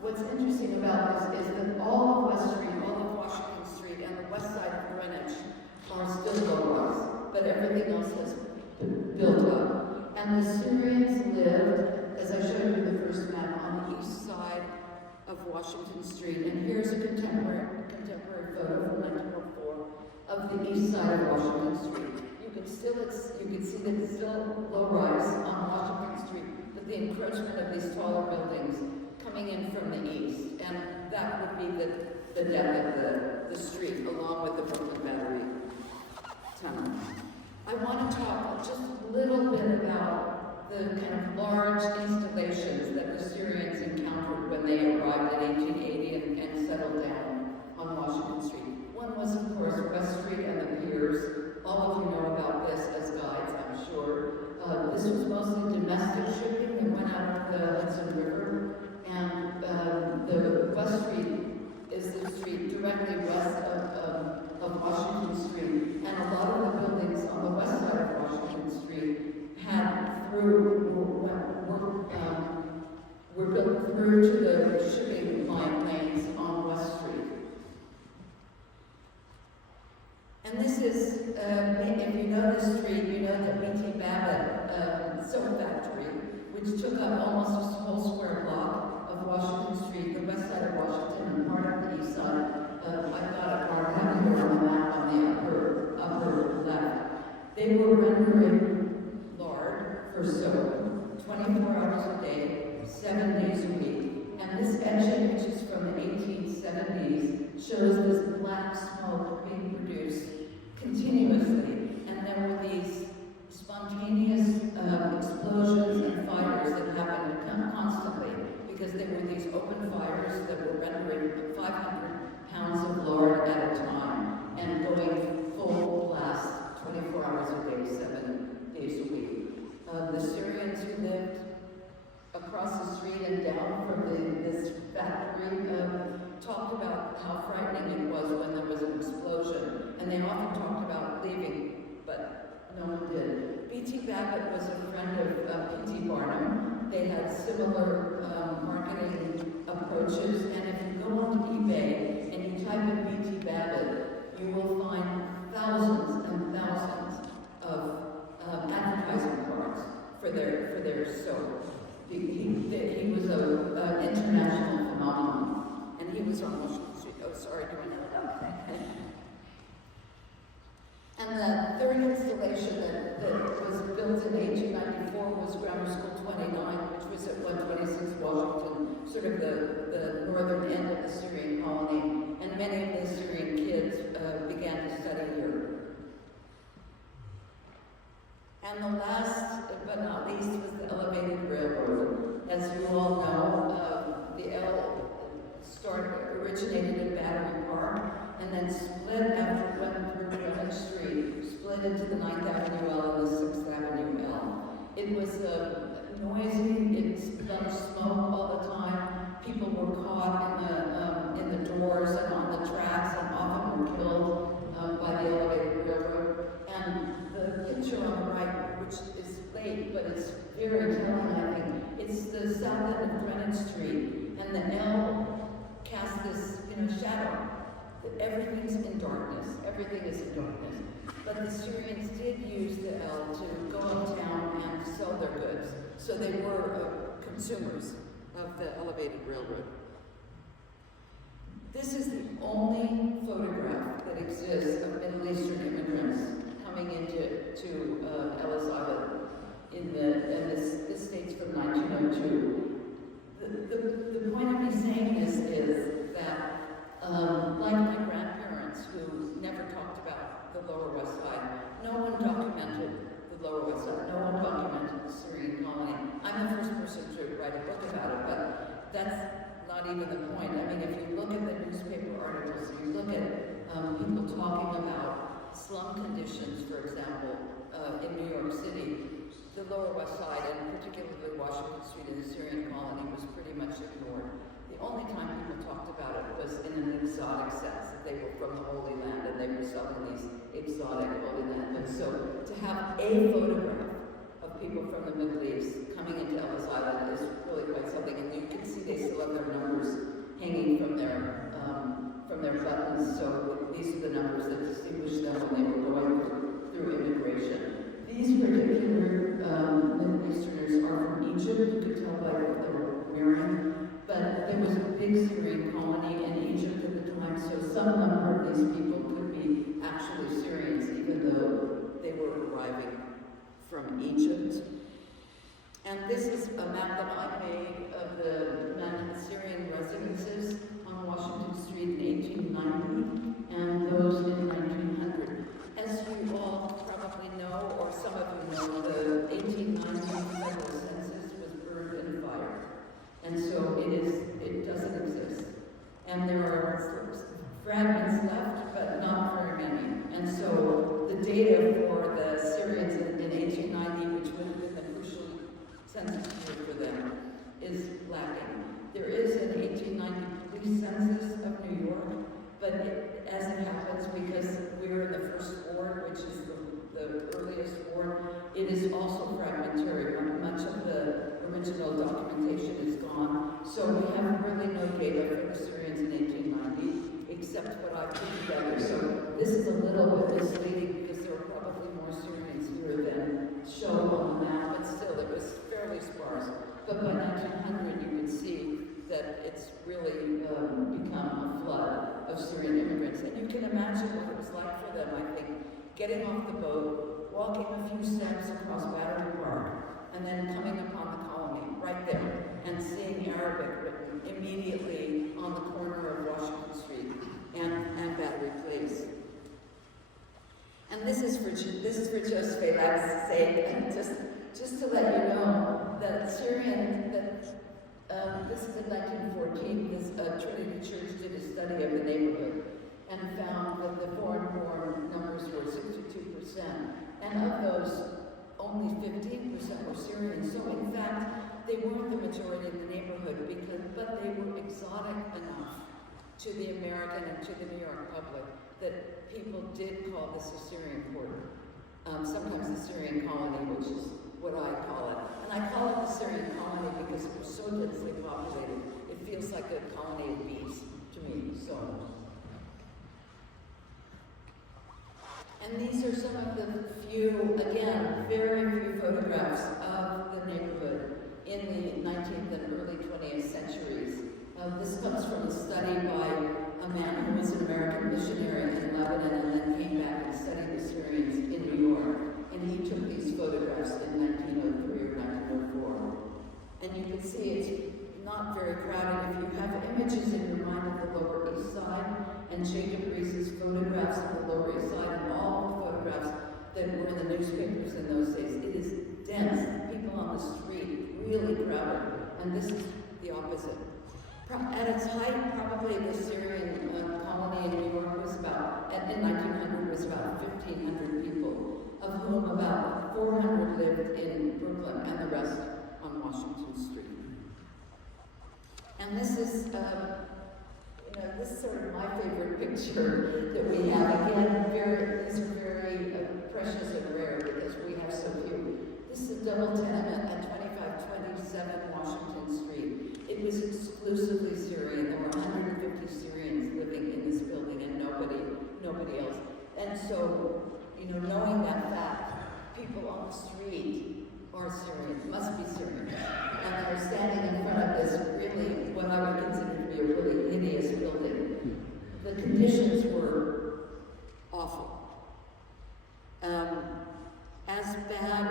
What's interesting about this is that all of West Street, all of Washington Street, and the west side of Greenwich are still low-rise, but everything else has been built up. And the Syrians lived, as I showed you in the first map, on the east side of Washington Street. And here's a contemporary photo from 1904 of the east side of Washington Street. You can see that it's still low-rise on Washington Street, but the encroachment of these taller buildings coming in from the east, and that would be the depth of the street, along with the Brooklyn Battery Tunnel. I want to talk just a little bit about the kind of large installations that the Syrians encountered when they arrived in 1880 and settled down on Washington Street. One was, of course, West Street and the piers. All of you know about this as guides, I'm sure. This was mostly domestic shipping that went out of the Hudson River, and the West Street is the street directly west of Washington Street, and a lot of the buildings on the west side of Washington Street were built through to the shipping lanes on West Street. And this is, if you know this street, you know that B.T. Babbitt soap factory, which took up almost a whole square block of Washington Street, the west side of Washington, and part of the east side. I've got a card down here on the map on the upper left. They were rendering lard for soap 24 hours a day, 7 days a week. And this etching, which is from the 1870s, shows this black smoke being produced continuously. And there were these spontaneous explosions and fires that happened constantly, because there were these open fires that were rendering 500 pounds of lard at a time and going full blast 24 hours a day, 7 days a week. The Syrians who lived across the street and down from this factory talked about how frightening it was when there was an explosion, and they often talked about leaving, but no one did. B.T. Babbitt was a friend of P.T. Barnum, similar marketing approaches, and if you go on eBay and you type in BT Babbitt, you will find thousands and thousands of advertising cards for their soap. He was an international phenomenon, and he was on Washington Street. Oh, sorry, do I know that? And the third installation that was built in 1894 was Grammar School 29, which was at 126 Washington, sort of the northern end of the Syrian colony, and many of the Syrian kids began to study here. And the last, but not least, was the elevated railroad. As you all know, the L originated in Battery Park, and then split after it went through Greenwich Street, split into the 9th Avenue L and the 6th Avenue L. It was noisy, it spilled smoke all the time. People were caught in the doors and on the tracks, and often were killed by the elevated railroad. And the picture on the right, which is late, but it's very telling, I think, it's the south end of Greenwich Street, and the L casts this, shadow. That everything's in darkness. Everything is in darkness. But the Syrians did use the L to go uptown and sell their goods. So they were consumers of the elevated railroad. This is the only photograph that exists of Middle Eastern immigrants coming into Ellis Island in this dates from 1902. The point of me saying this is that like my grandparents who never talked about the Lower West Side, no one documented the Lower West Side, no one documented the Syrian colony. I'm the first person to write a book about it, but that's not even the point. I mean, if you look at the newspaper articles, you look at people talking about slum conditions, for example, in New York City, the Lower West Side, and particularly Washington Street in the Syrian colony, was pretty much ignored. The only time people talked about it was in an exotic sense, that they were from the Holy Land and they were selling these exotic Holy Land. And so to have a photograph of people from the Middle East coming into Ellis Island is really quite something. And you can see they still have their numbers hanging from their buttons. So these are the numbers that distinguished them when they were going through immigration. These particular Middle Easterners are from Egypt. You could tell by what they were wearing. But there was a big Syrian colony in Egypt at the time, so some number of these people could be actually Syrians, even though they were arriving from Egypt. And this is a map that I made of the Syrian residences on Washington Street in 1890, and those in 1900. As you all probably know, or some of you know, the 1890 federal census was burned in fire. And so it doesn't exist. And there are fragments left, but not very many. And so the data for the Syrians in 1890, which would have been the crucial census year for them, is lacking. There is an 1890 police census of New York, but as it happens, because we're in the first ward, which is the earliest ward, it is also fragmentary. Much of the original documentation is gone, so we have really no data for the Syrians in 1890, except what I put together. So this is a little bit misleading because there are probably more Syrians here than shown on the map, but still it was fairly sparse. But by 1900 you can see that it's really become a flood of Syrian immigrants. And you can imagine what it was like for them, I think, getting off the boat, walking a few steps across Battery Park, and then coming upon the colony right there and seeing Arabic written immediately on the corner of Washington Street and Battery Place. And this is for Joe Svehlak's sake, and just to let you know that this is in 1914, Trinity Church did a study of the neighborhood and found that the foreign-born numbers were 62%, and of those, only 15% were Syrian. So in fact, they weren't the majority in the neighborhood, but they were exotic enough to the American and to the New York public that people did call this a Syrian quarter. Sometimes the Syrian colony, which is what I call it. And I call it the Syrian colony because it was like a colony of bees to me, so. And these are some of the few, again, very few photographs of the neighborhood in the 19th and early 20th centuries. This comes from a study by a man who was an American missionary in Lebanon and then came back and studied the Syrians in New York. And he took these photographs in 1903 or 1904. And you can see it's not very crowded. If you have images in your mind of the Lower East Side and Jacob Reese's photographs of the Lower East Side and all the photographs that were in the newspapers in those days, it is dense. People on the street, really crowded. And this is the opposite. At its height, probably the Syrian colony in New York was about, in 1900, was about 1,500 people, of whom about 400 lived in Brooklyn and the rest on Washington Street. And this is, this is sort of my favorite picture that we have. Again, these are very precious and rare because we have so few. This is a double tenement at 2527 Washington Street. It was exclusively Syrian. There were 150 Syrians living in this building and nobody else. And so, knowing that fact, people on the street are Syrians, must be Syrians. And they're standing in front of this really, what I would consider to be a really hideous building. The conditions were awful. As bad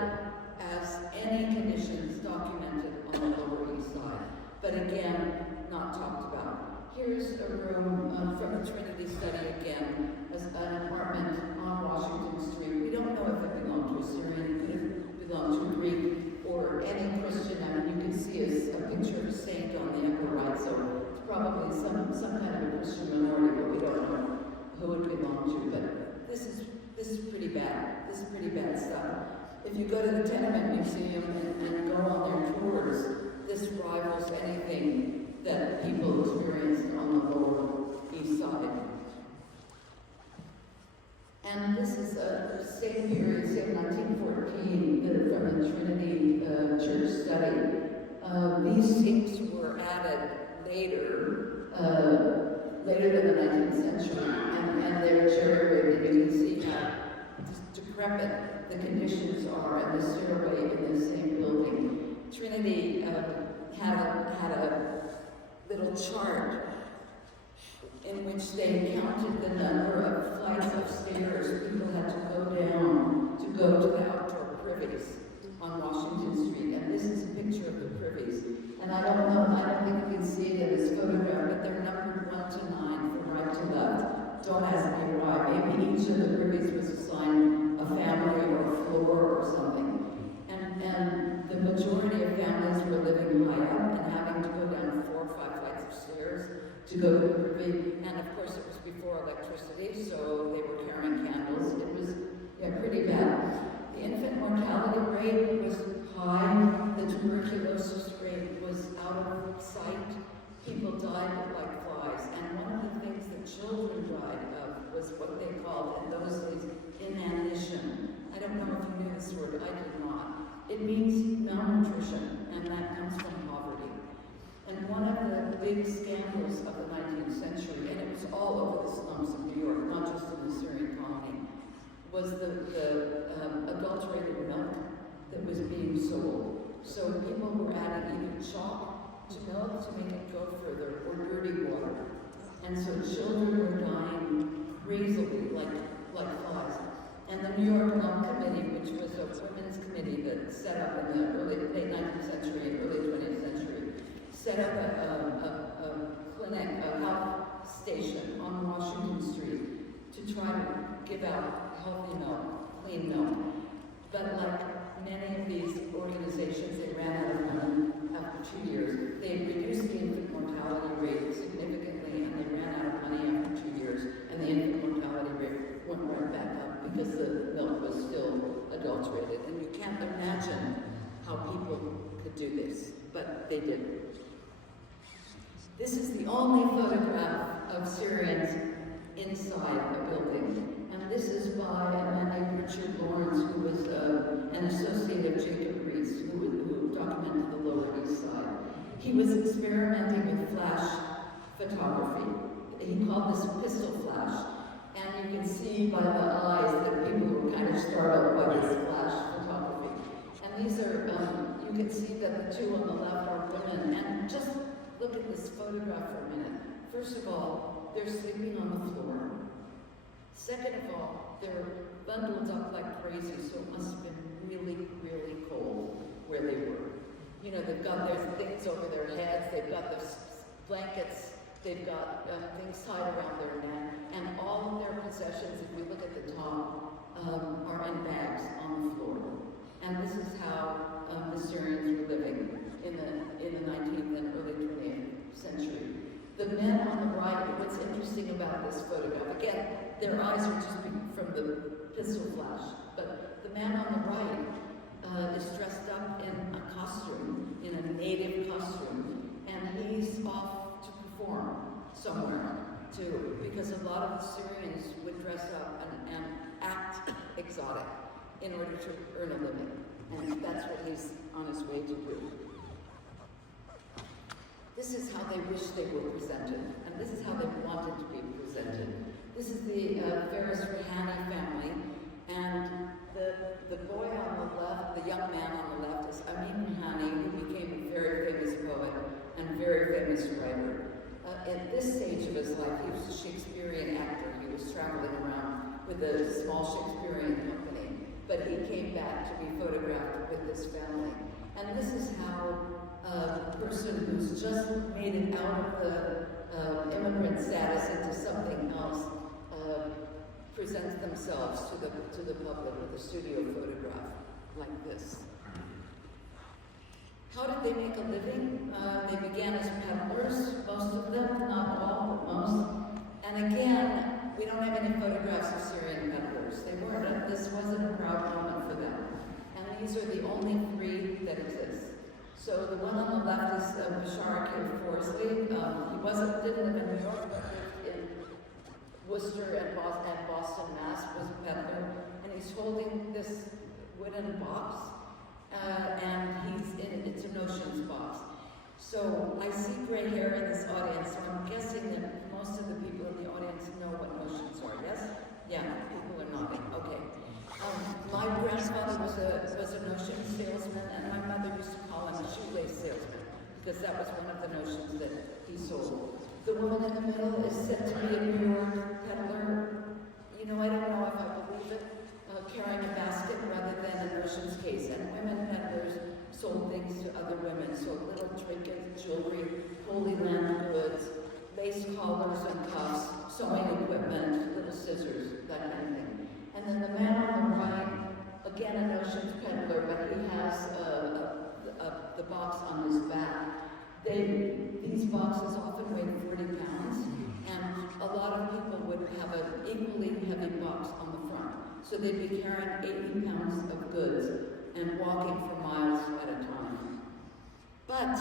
as any conditions documented on the Lower East Side, but again, not talked about. Here's a room from the Trinity study again, as an apartment on Washington Street. We don't know if it belonged to a Syrian, it could have belonged to a Greek or any Christian. I mean, you can see a picture of a saint on the upper right, so it's probably some kind of a Christian minority, but we don't know who it belonged to. But this is pretty bad. This is pretty bad stuff. If you go to the Tenement Museum and go on their tours, this rivals anything that people experienced on the Lower East Side. And this is the same period, same 1914, from the Trinity Church study. These tapes were added later than the 19th century, and they're jerry-rigged, and you can see how decrepit the conditions are and the stairway in the same building. Trinity had a little chart in which they counted the number of flights of stairs people had to go down to go to the outdoor privies on Washington Street. And this is a picture of the privies. And I don't think you can see it in this photograph, but they're numbered 1 to 9 from right to left. Don't ask me why. Maybe each of the privies was assigned a family or a floor or something. And the majority of families were living high up and having to go down 4 or 5 flights of stairs to go to the privy. And of course it was before electricity, so they were carrying candles. It was pretty bad. The infant mortality rate was high. The tuberculosis rate was out of sight. People died like flies. And one of the things that children died of was what they called in those days inanition. I don't know if you knew this word, I did not. It means malnutrition, and that comes from poverty. And one of the big scandals of the 19th century, and it was all over the slums of New York, not just in the Syrian colony, was the adulterated milk that was being sold. So people were adding either chalk to milk to make it go further, or dirty water. And so children were dying crazily, like flies. And the New York Milk Committee, which was a women's committee that set up in the late 19th century and early 20th century, set up a clinic, a health station on Washington Street to try to give out healthy milk, clean milk. But like many of these organizations, they ran out of money after 2 years. They reduced the infant mortality rate significantly, and they ran out of money after 2 years, and the infant mortality rate went right back up because the milk was still adulterated. And you can't imagine how people could do this, but they did. This is the only photograph of Syrians inside a building. And this is by a man named Richard Lawrence, who was an associate of Jacob Rees, who documented the Lower East Side. he was experimenting with flash photography. He called this pistol flash. And you can see by the eyes that people were kind of startled by this flash photography. And these are, you can see that the two on the left are women. And just look at this photograph for a minute. First of all, they're sleeping on the floor. Second of all, they're bundled up like crazy, so it must have been really, really cold where they were. You know, they've got their things over their heads, they've got their blankets, they've got things tied around their neck, and all of their possessions, if we look at the top, are in bags on the floor. And this is how the Syrians were living in the 19th and early 20th century. The men on the right, what's interesting about this photograph, again, their eyes are just from the pistol flash, but the man on the right is dressed up in a costume, in a native costume, and he's off to perform somewhere too, because a lot of the Syrians would dress up and act exotic in order to earn a living, and that's what he's on his way to do. This is how they wish they were presented, and this is how they wanted to be presented. This is the Faris Rehani family, and the boy on the left, the young man on the left, is Amin Rehani, who became a very famous poet and very famous writer. At this stage of his life, he was a Shakespearean actor. He was traveling around with a small Shakespearean company, but he came back to be photographed with this family. And this is how a person who's just made it out of the immigrant status into something else presents themselves to the public with a studio photograph like this. How did they make a living? They began as peddlers, most of them, not all, but most. And again, we don't have any photographs of Syrian peddlers. They weren't. This wasn't a proud moment for them. And these are the only three that exist. So the one on the left is Bashar Forsley. He didn't live in New York, but lived in Worcester and Boston, Mass. Was a peddler, and he's holding this wooden box, and it's a notions box. So I see gray hair in this audience, so I'm guessing that most of the people in the audience know what notions are. Yes? Yeah, people are nodding. Okay. My grandfather was a notion salesman, and my mother used to call him a shoelace salesman, because that was one of the notions that he sold. The woman in the middle is said to be a New York peddler. You know, I don't know if I believe it, carrying a basket rather than a notions case. And women peddlers sold things to other women, sold little trinkets, jewelry, Holy Land goods, lace collars and cuffs, sewing equipment, little scissors, that kind of thing. And then the man on the right, again a notions peddler, but he has the box on his back. These boxes often weigh 40 pounds, and a lot of people would have an equally heavy box on the front. So they'd be carrying 80 pounds of goods and walking for miles at a time. But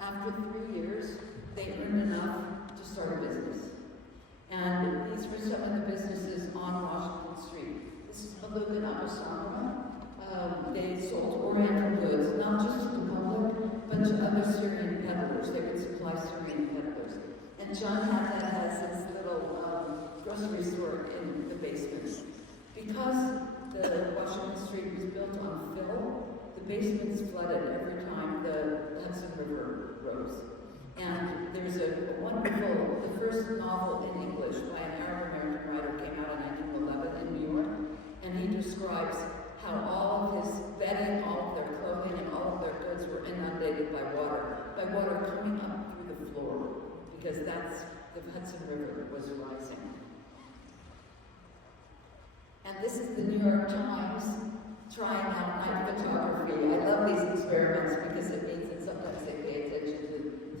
after 3 years, they earned enough to start a business. And these were some of the businesses on Washington Street. This is Maluk and Abusama. They sold Oriental goods, not just to the public, but to other Syrian peddlers. They would supply Syrian peddlers. And John Haddad has this little grocery store in the basement. Because the Washington Street was built on fill, the basement's flooded every time the Hudson River rose. And there's a wonderful, the first novel in English by an Arab-American writer came out in 1911 in New York, and he describes how all of his bedding, all of their clothing, and all of their goods were inundated by water coming up through the floor, because the Hudson River was rising. And this is the New York Times trying out night photography. I love these experiments because it means that sometimes they pay attention to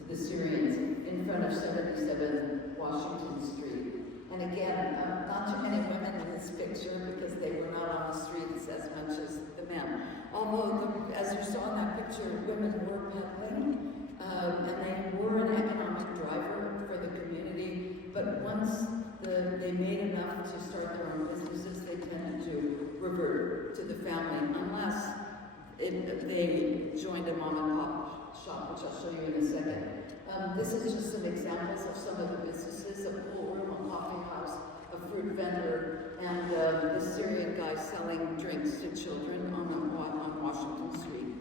the Syrians in front of 77 Washington Street. And again, not too many women in this picture because they were not on the streets as much as the men. Although, as you saw in that picture, women were peddling, and they were an economic driver for the community. But once they made enough to start their own businesses, they tended to revert to the family, unless they joined a mom and pop shop, which I'll show you in a second. This is just some examples of some of the businesses: a pool room, a coffee house, a fruit vendor, and the Syrian guy selling drinks to children on Washington Street.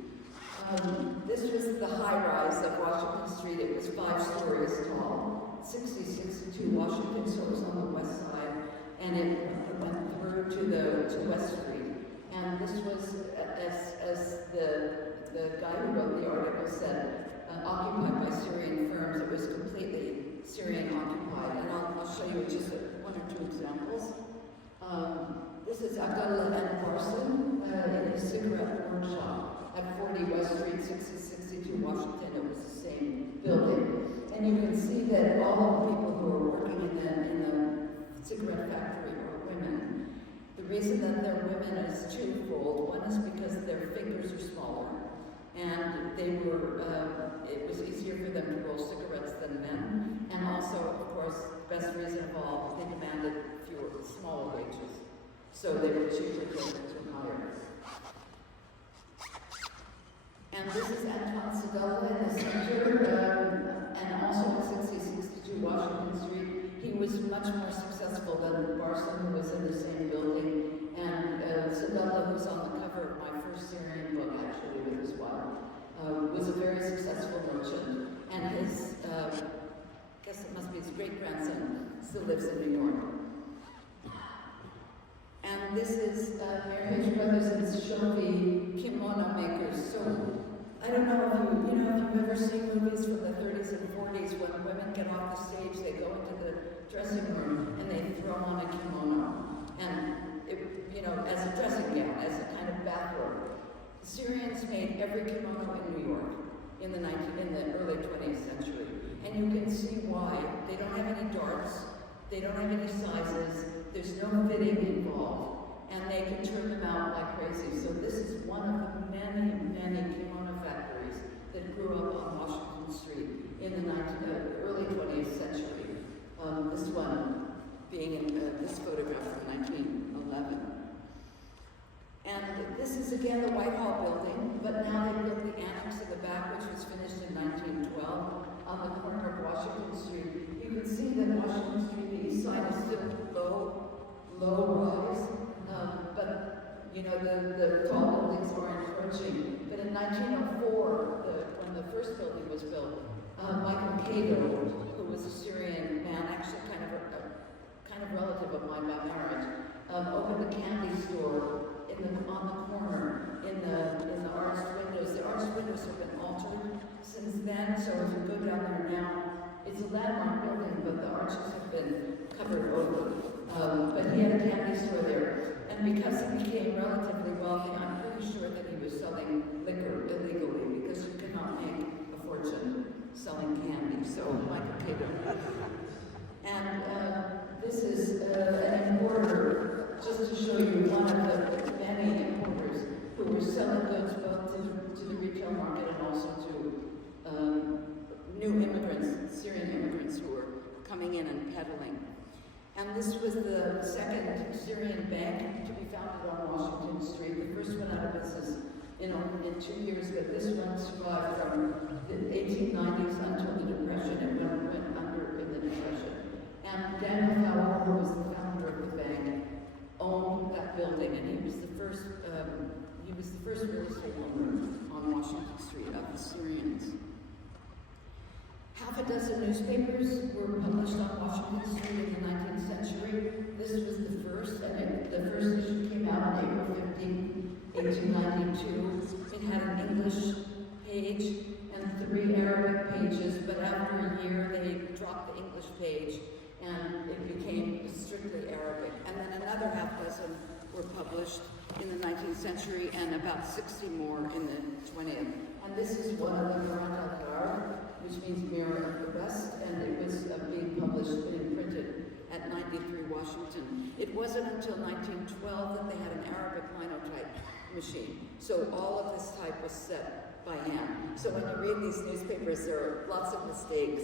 This was the high-rise of Washington Street. It was 5 stories tall, 6062 Washington, so it was on the west side, and it went through to West Street. And this was, as the guy who wrote the article said, occupied by Syrian firms. It was completely Syrian occupied, and I'll show you just 1 or 2 examples. This is Abdullah and Parson in a cigarette workshop at 40 West Street, 6062 Washington. It was the same building. And you can see that all of the people who are working in the cigarette factory are women. The reason that they're women is twofold. One is because their fingers are smaller, and it was easier for them to roll cigarettes than men. And also, of course, best reason of all, they demanded smaller wages. So they were cheaper to hire. And this is Anton Sedella in the center, and also at 6062 Washington Street. He was much more successful than Barson, who was in the same building. And Sedella, who's on the cover of my first Syrian book, actually, with his wife, was a very successful merchant. And his, I guess it must be his great-grandson, still lives in New York. And this is Marriage Brothers and Shovi kimono makers. So I don't know if you've ever seen movies from the 30s and 40s when women get off the stage, they go into the dressing room and they throw on a kimono, and as a dressing gown, as a kind of bathrobe. The Syrians made every kimono in New York in the early 20th century, and you can see why. They don't have any darts. They don't have any sizes. There's no fitting involved, and they can turn them out like crazy. So this is one of the many, many kimono factories that grew up on Washington Street in the early 20th century. This one being in this photograph from 1911. And this is again the Whitehall building, but now they built the annex in the back, which was finished in 1912 on the corner of Washington Street. You can see that Washington Street, the east side, is still low rise, but the tall buildings are encroaching. But in 1904, when the first building was built, Michael Cato, who was a Syrian man, actually kind of relative of mine by marriage, opened a candy store on the corner in the arched windows. The arched windows have been altered since then, so if you go down there now, it's a landmark building, but the arches have been covered over. But he had a candy store there, and because he became relatively wealthy, I'm pretty sure that he was selling liquor illegally, because you cannot make a fortune selling candy. So Michael Cato. And this is an importer, just to show you one of the many importers who were selling goods both to the retail market and also to new immigrants, Syrian immigrants who were coming in and peddling. And this was the second Syrian bank to be founded on Washington Street. The first one out of business in 2 years, but this one survived from the 1890s until the Depression. It went under in the Depression. And Daniel Fowler, who was the founder of the bank, owned that building, and he was the first real estate owner on Washington Street of the Syrians. Half a dozen newspapers were published on Washington Street in the 19th century. This was the first, and the first issue came out on April 15, 1892. It had an English page and 3 Arabic pages, but after a year they dropped the English page and it became strictly Arabic. And then another half dozen were published in the 19th century and about 60 more in the 20th. And this is one of the Miranda al-Gharb, which means Mirror of the West, and it was being published and printed at 93 Washington. It wasn't until 1912 that they had an Arabic linotype machine. So all of this type was set by hand. So when you read these newspapers, there are lots of mistakes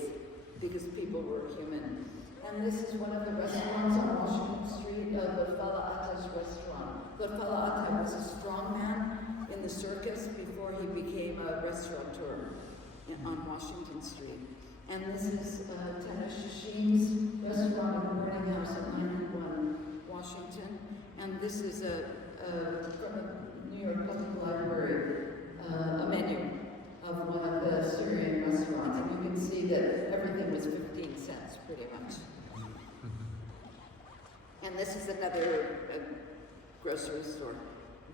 because people were human. And this is one of the restaurants on Washington Street, the Fala Atta's restaurant. The Fala Atta was a strong man in the circus before he became a restaurateur. on Washington Street. And this is Tana Shashim's restaurant and boarding house at 91 Washington. And this is from the New York Public Library, a menu of one of the Syrian restaurants. And you can see that everything was 15 cents, pretty much. And this is another grocery store.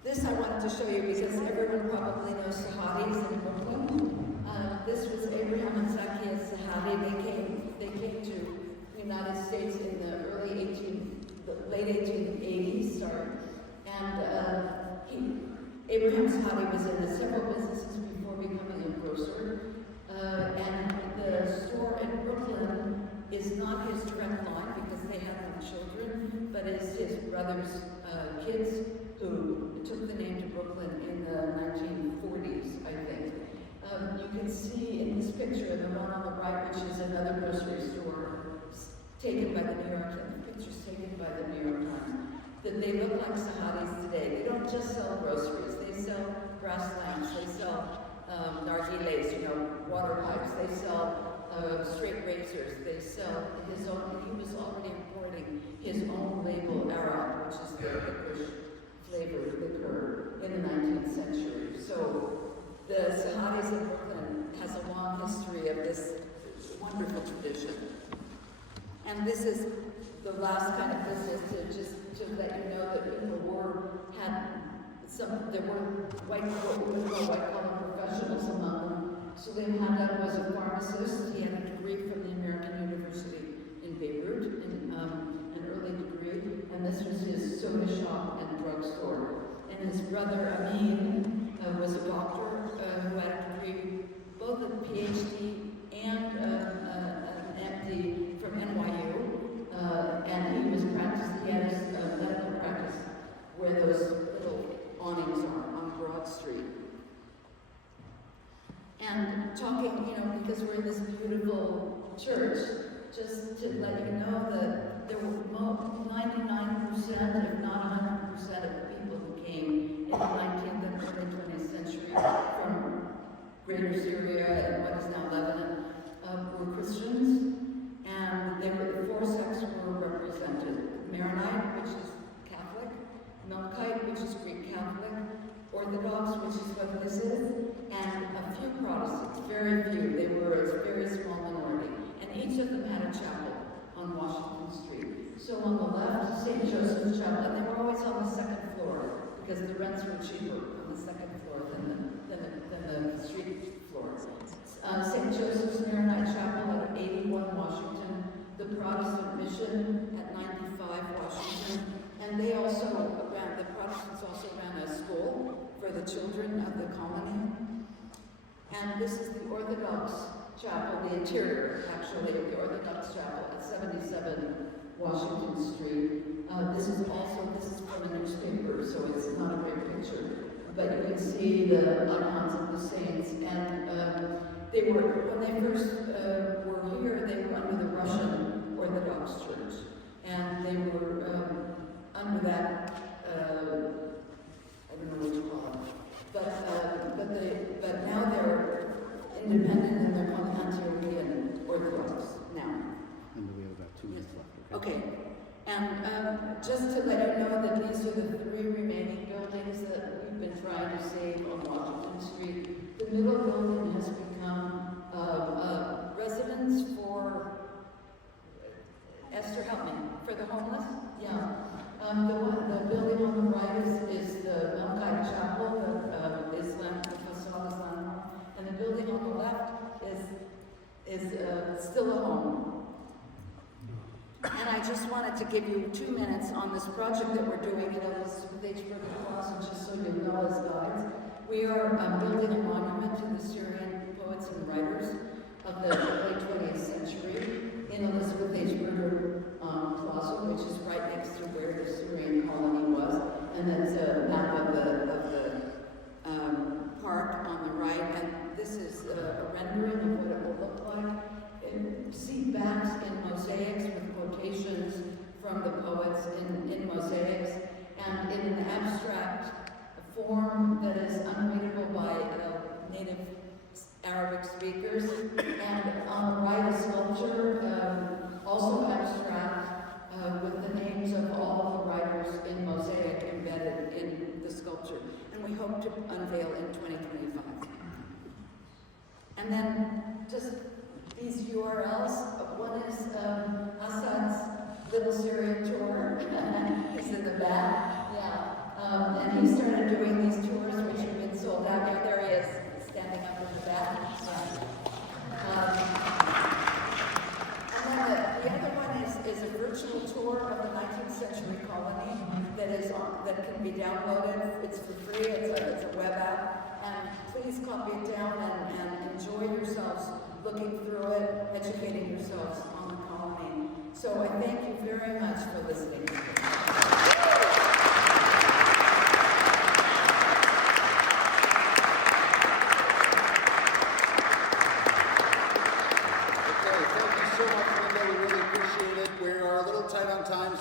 This I wanted to show you because everyone probably knows Sahadi's in Brooklyn. This was Abraham and Zacchaeus Sahadi. They came to the United States in the late 1880s, And Abraham Sahadi was in several businesses before becoming a grocer. And the store in Brooklyn is not his direct line because they have no children, but is his brother's kids who took the name to Brooklyn in the 1940s, I think. You can see in this picture, the one on the right, which is another grocery store taken by the New York Times, pictures taken by the New York Times, that they look like Sahadis today. They don't just sell groceries, they sell brass lamps, they sell nargiles, water pipes, they sell straight razors, they sell his own, he was already importing his own label, Arab, which is the licorice flavored liquor in the 19th century. So the Sahadis in Brooklyn has a long history of this wonderful tradition. And this is the last kind of business to let you know that people there were white-collar professionals among them. Suleim Haddad was a pharmacist. He had a degree from the American University in Beirut, an early degree. And this was his soda shop and drugstore. And his brother Amin was a doctor who had a degree, both a PhD and an MD from NYU. And he was practicing, he had his medical practice where those little awnings are on Broad Street. And talking, because we're in this beautiful church, just to let you know that there were 99%, if not 100% of the people who came in the 19th and early 20th century from Greater Syria and what is now Lebanon were Christians, and the four sects were represented. Maronite, which is Catholic, Melkite, which is Greek Catholic, Orthodox, which is what this is, and a few Protestants, very few. They were a very small minority, and each of them had a chapel on Washington Street. So on the left, St. Joseph's Chapel, and they were always on the second floor because the rents were cheaper on the second floor than the street floor. St. Joseph's Maronite Chapel at 81 Washington, the Protestant Mission at 95 Washington, and the Protestants also ran a school for the children of the colony. And this is the Orthodox Chapel, the interior, actually, of the Orthodox Chapel at 77 Washington Street. This is from a newspaper, so it's not a great picture. But you can see the icons of the saints. And when they first were here, they were under the Russian Orthodox Church. And they were under that, I don't know what you call it. But now they're independent and they're called Antiochian Orthodox now. And we have about 2 minutes left. Okay. And just to let you know that these are the 3 remaining buildings that we've been trying to save on Washington Street. The middle building has become a residence for, Esther, help me, for the homeless? Yeah. The building on the right is the Melkite Chapel, the Facade Islam, and the building on the left is still a home. And I just wanted to give you 2 minutes on this project that we're doing at Elizabeth H. Burger Plaza, just so you know as guides. We are building a monument to the Syrian poets and writers of the late 20th century in Elizabeth H. Burger Plaza, which is right next to where the Syrian colony was. And that's a map of the park on the right. And this is a rendering of what it will look like. See backs in mosaics with quotations from the poets in mosaics, and in an abstract form that is unreadable by a native Arabic speaker. URLs. One is Assad's Little Syrian Tour. He's in the back. Yeah. And he started doing these tours, which have been sold out. There he is, standing up in the back. And then the other one is a virtual tour of the 19th century colony that can be downloaded. It's for free. It's a web app. And please copy it down and enjoy yourselves looking through it, educating yourselves on the colony. So I thank you very much for listening.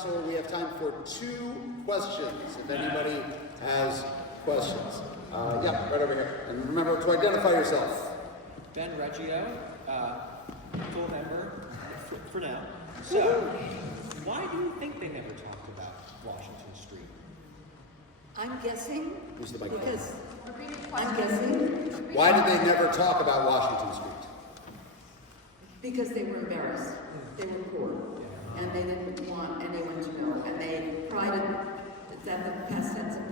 So we have time for 2 questions, if anybody has questions. Yeah, right over here. And remember to identify yourself. Ben Reggio, full member for now. So, why do you think they never talked about Washington Street? I'm guessing, Who's the microphone? because I'm guessing Why did they never talk about Washington Street? because they were embarrassed. They were poor. And they didn't want anyone to know. And they prided, is that the past tense of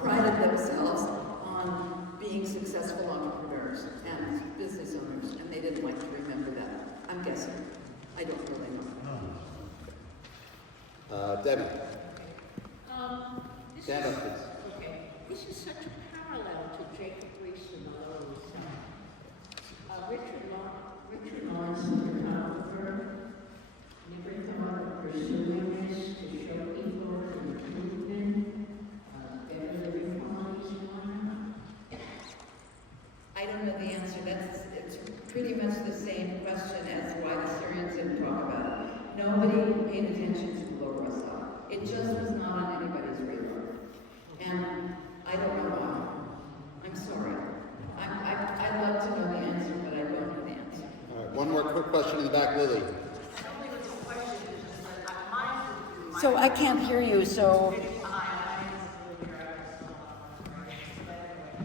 prided themselves on being successful entrepreneurs and business owners. And they didn't like to remember that. I'm guessing. I don't really know. Debbie. This Stand is, up, please. okay. This is such a parallel to Jacob Riis and the Lower East Side. Richard Lawrence, the photographer, never thought of pursuing this to show people improvement, better living qualities and whatnot. I don't know the answer. It's pretty much the same question as why the Syrians didn't talk about it. Nobody paid attention to Lower West Side. It just was not on anybody's radar. And I don't know why. I'm sorry. I'd love to know the answer, but I don't know the answer. All right, one more quick question in the back, Lily. So I can't hear you, so...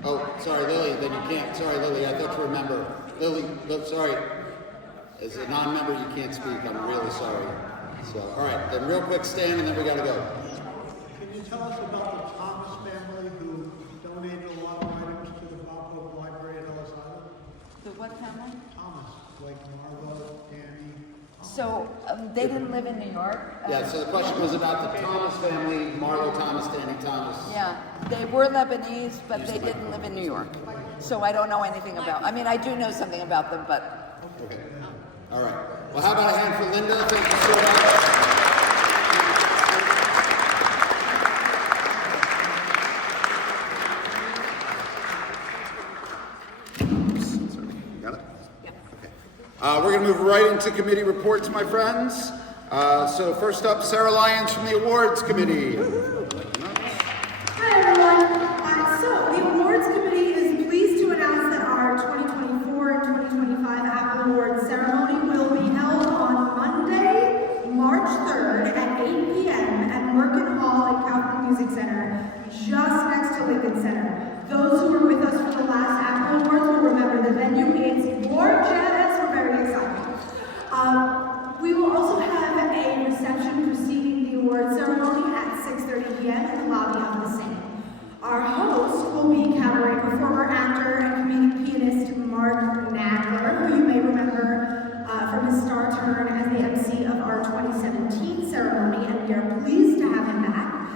Oh, sorry, Lily, then you can't. Sorry, Lily, I thought you were a member. Lily, sorry. As a non-member, you can't speak. I'm really sorry. So, all right, then real quick stand, and then we got to go. Can you tell us about the Thomas family who donated a lot of items to the Bob Library at Ellis Island? The what family? Thomas, like Marlo, Danny. So they didn't live in New York? Yeah, so the question was about the Thomas family, Marlo Thomas, Danny Thomas. Yeah, they were Lebanese, but they didn't live in New York. So I don't know anything about, I mean, I do know something about them, but... Okay. All right. Well, how about a hand for Linda? Thank you so much. Got it? Okay. We're going to move right into committee reports, my friends. So first up, Sarah Lyons from the Awards Committee. Hi everyone. So the Awards Committee is pleased to announce that our 2024 and 2025 Apple Awards ceremony will be held on Monday, March 3rd at 8 p.m. at Merkin Hall at Kaufman Music Center, just next to Lincoln Center. Those who were with us for the last Apple Awards will remember the venue is gorgeous. We're very excited. We will also have a reception preceding the award ceremony at 6:30 p.m. in the lobby of the same. Our host will be cabaret performer, actor, and comedic pianist Mark Nadler, who you may remember from his star turn as the MC of our 2017 ceremony, and we are pleased to have him back.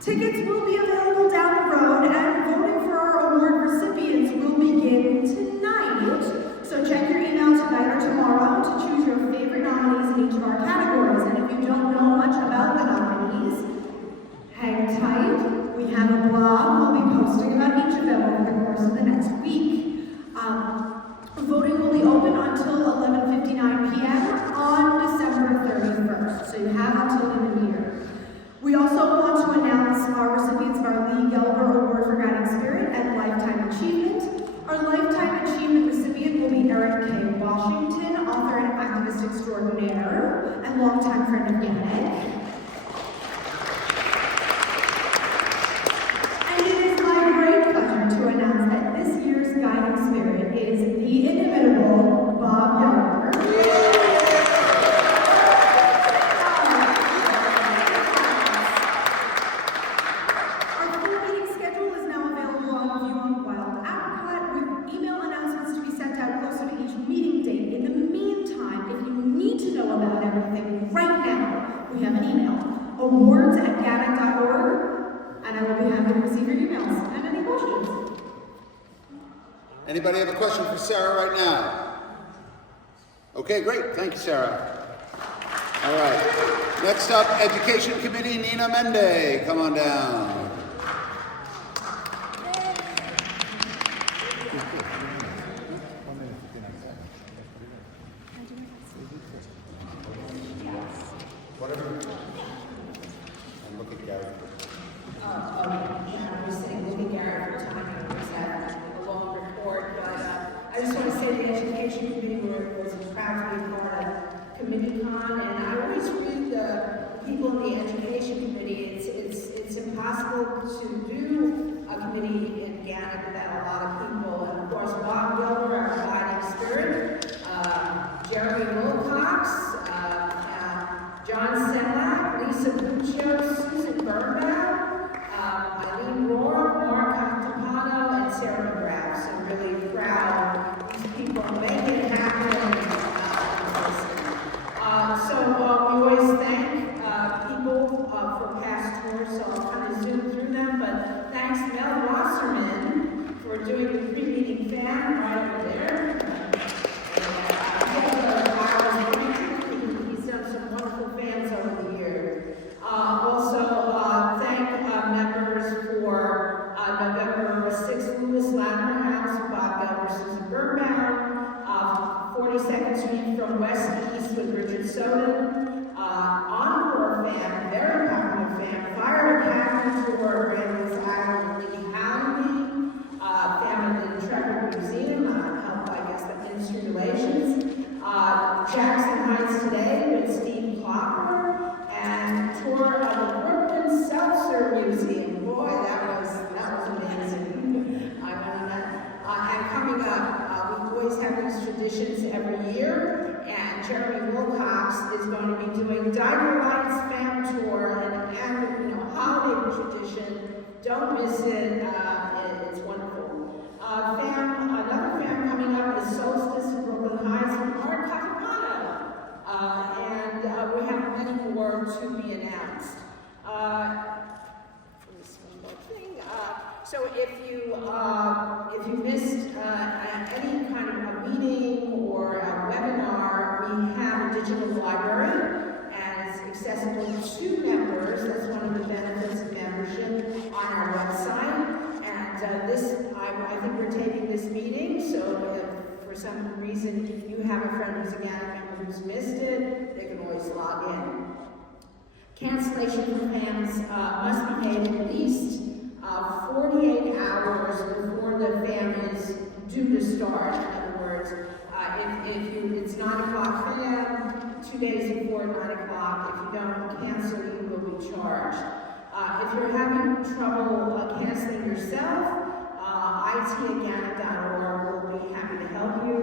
Tickets will be available down the road, and voting for our award recipients will begin tonight. So check your email tonight or tomorrow to choose your favorite nominees in each of our categories. And if you don't know much about the nominees, hang tight. We have a blog we'll be posting about each of them over the course of the next week. Voting will be open until 11:59 p.m. on December 31st, so you have until the new year. We also want to announce our recipients of our Lee Gelber Award for Guiding Spirit and Lifetime Achievement. Our Lifetime Achievement recipient will be Eric K. Washington, author and activist extraordinaire, and longtime friend of GANYC. And it is my great pleasure to announce that this year's Guiding Spirit is the inimitable Bob Gelber. awards@GANYC.org, and I will be happy to receive your emails and any questions. Anybody have a question for Sarah right now? Okay, great. Thank you, Sarah. All right. Next up, Education Committee, Nina Mende. Come on down. Whatever. And look at Gary. I was saying, look at Gary for time, and it was a long report, but I just want to say the Education Committee was proud to be part of Committee Con, and I always read the people in the Education Committee. It's impossible to do a committee in GANYC without a lot of people, and of course Bob Gilmer, our guiding spirit, Jeremy Wilcox, John Svehlak, Lisa Buccio, Susan Burnbaum, Eileen Rohr, Mark Captapano, and Sarah McGrath. So I'm really proud these people are making it happen. So we always thank people for past tours, so I'll kind of zoom through them, but thanks Mel Wasserman for doing the pre-meeting fan right over there. He's done some wonderful fans over the years. Also, thank members for November 6th, Lewis Latimer House, Bob Gelber, Susan Birnbaum, 42nd Street from West to East with Richard Soden, Encore fan, very popular fan, Fire Academy Tour, Randall's Island, Lee Howley, family in the Trevor Museum, helped by, I guess, the Ministry Relations, Jackson Heights Today with Steve Clopper, and tour of the Brooklyn Seltzer Museum. Boy, that was amazing. I remember that. And coming up, we always have these traditions every year, and Jeremy Wilcox is going to be doing Diver Lights Fan Tour, and holiday tradition. Don't miss it. It's wonderful. Another fan coming up is Solstice in Brooklyn Heights with Mark Capitano. And we have many more to be announced. Just one more thing. So if you missed any kind of a meeting or a webinar, we have a digital library and it's accessible to members. That's one of the benefits of membership on our website. And I think we're taping this meeting, so if for some reason you have a friend who's a GANYC member who's missed it, they can always log in. Cancellation for fans must be made at least 48 hours before the fan is due to start. In other words, it's 9 o'clock fan, 2 days before 9 o'clock. If you don't cancel, you will be charged. If you're having trouble canceling yourself, IT@GANYC.org will be happy to help you.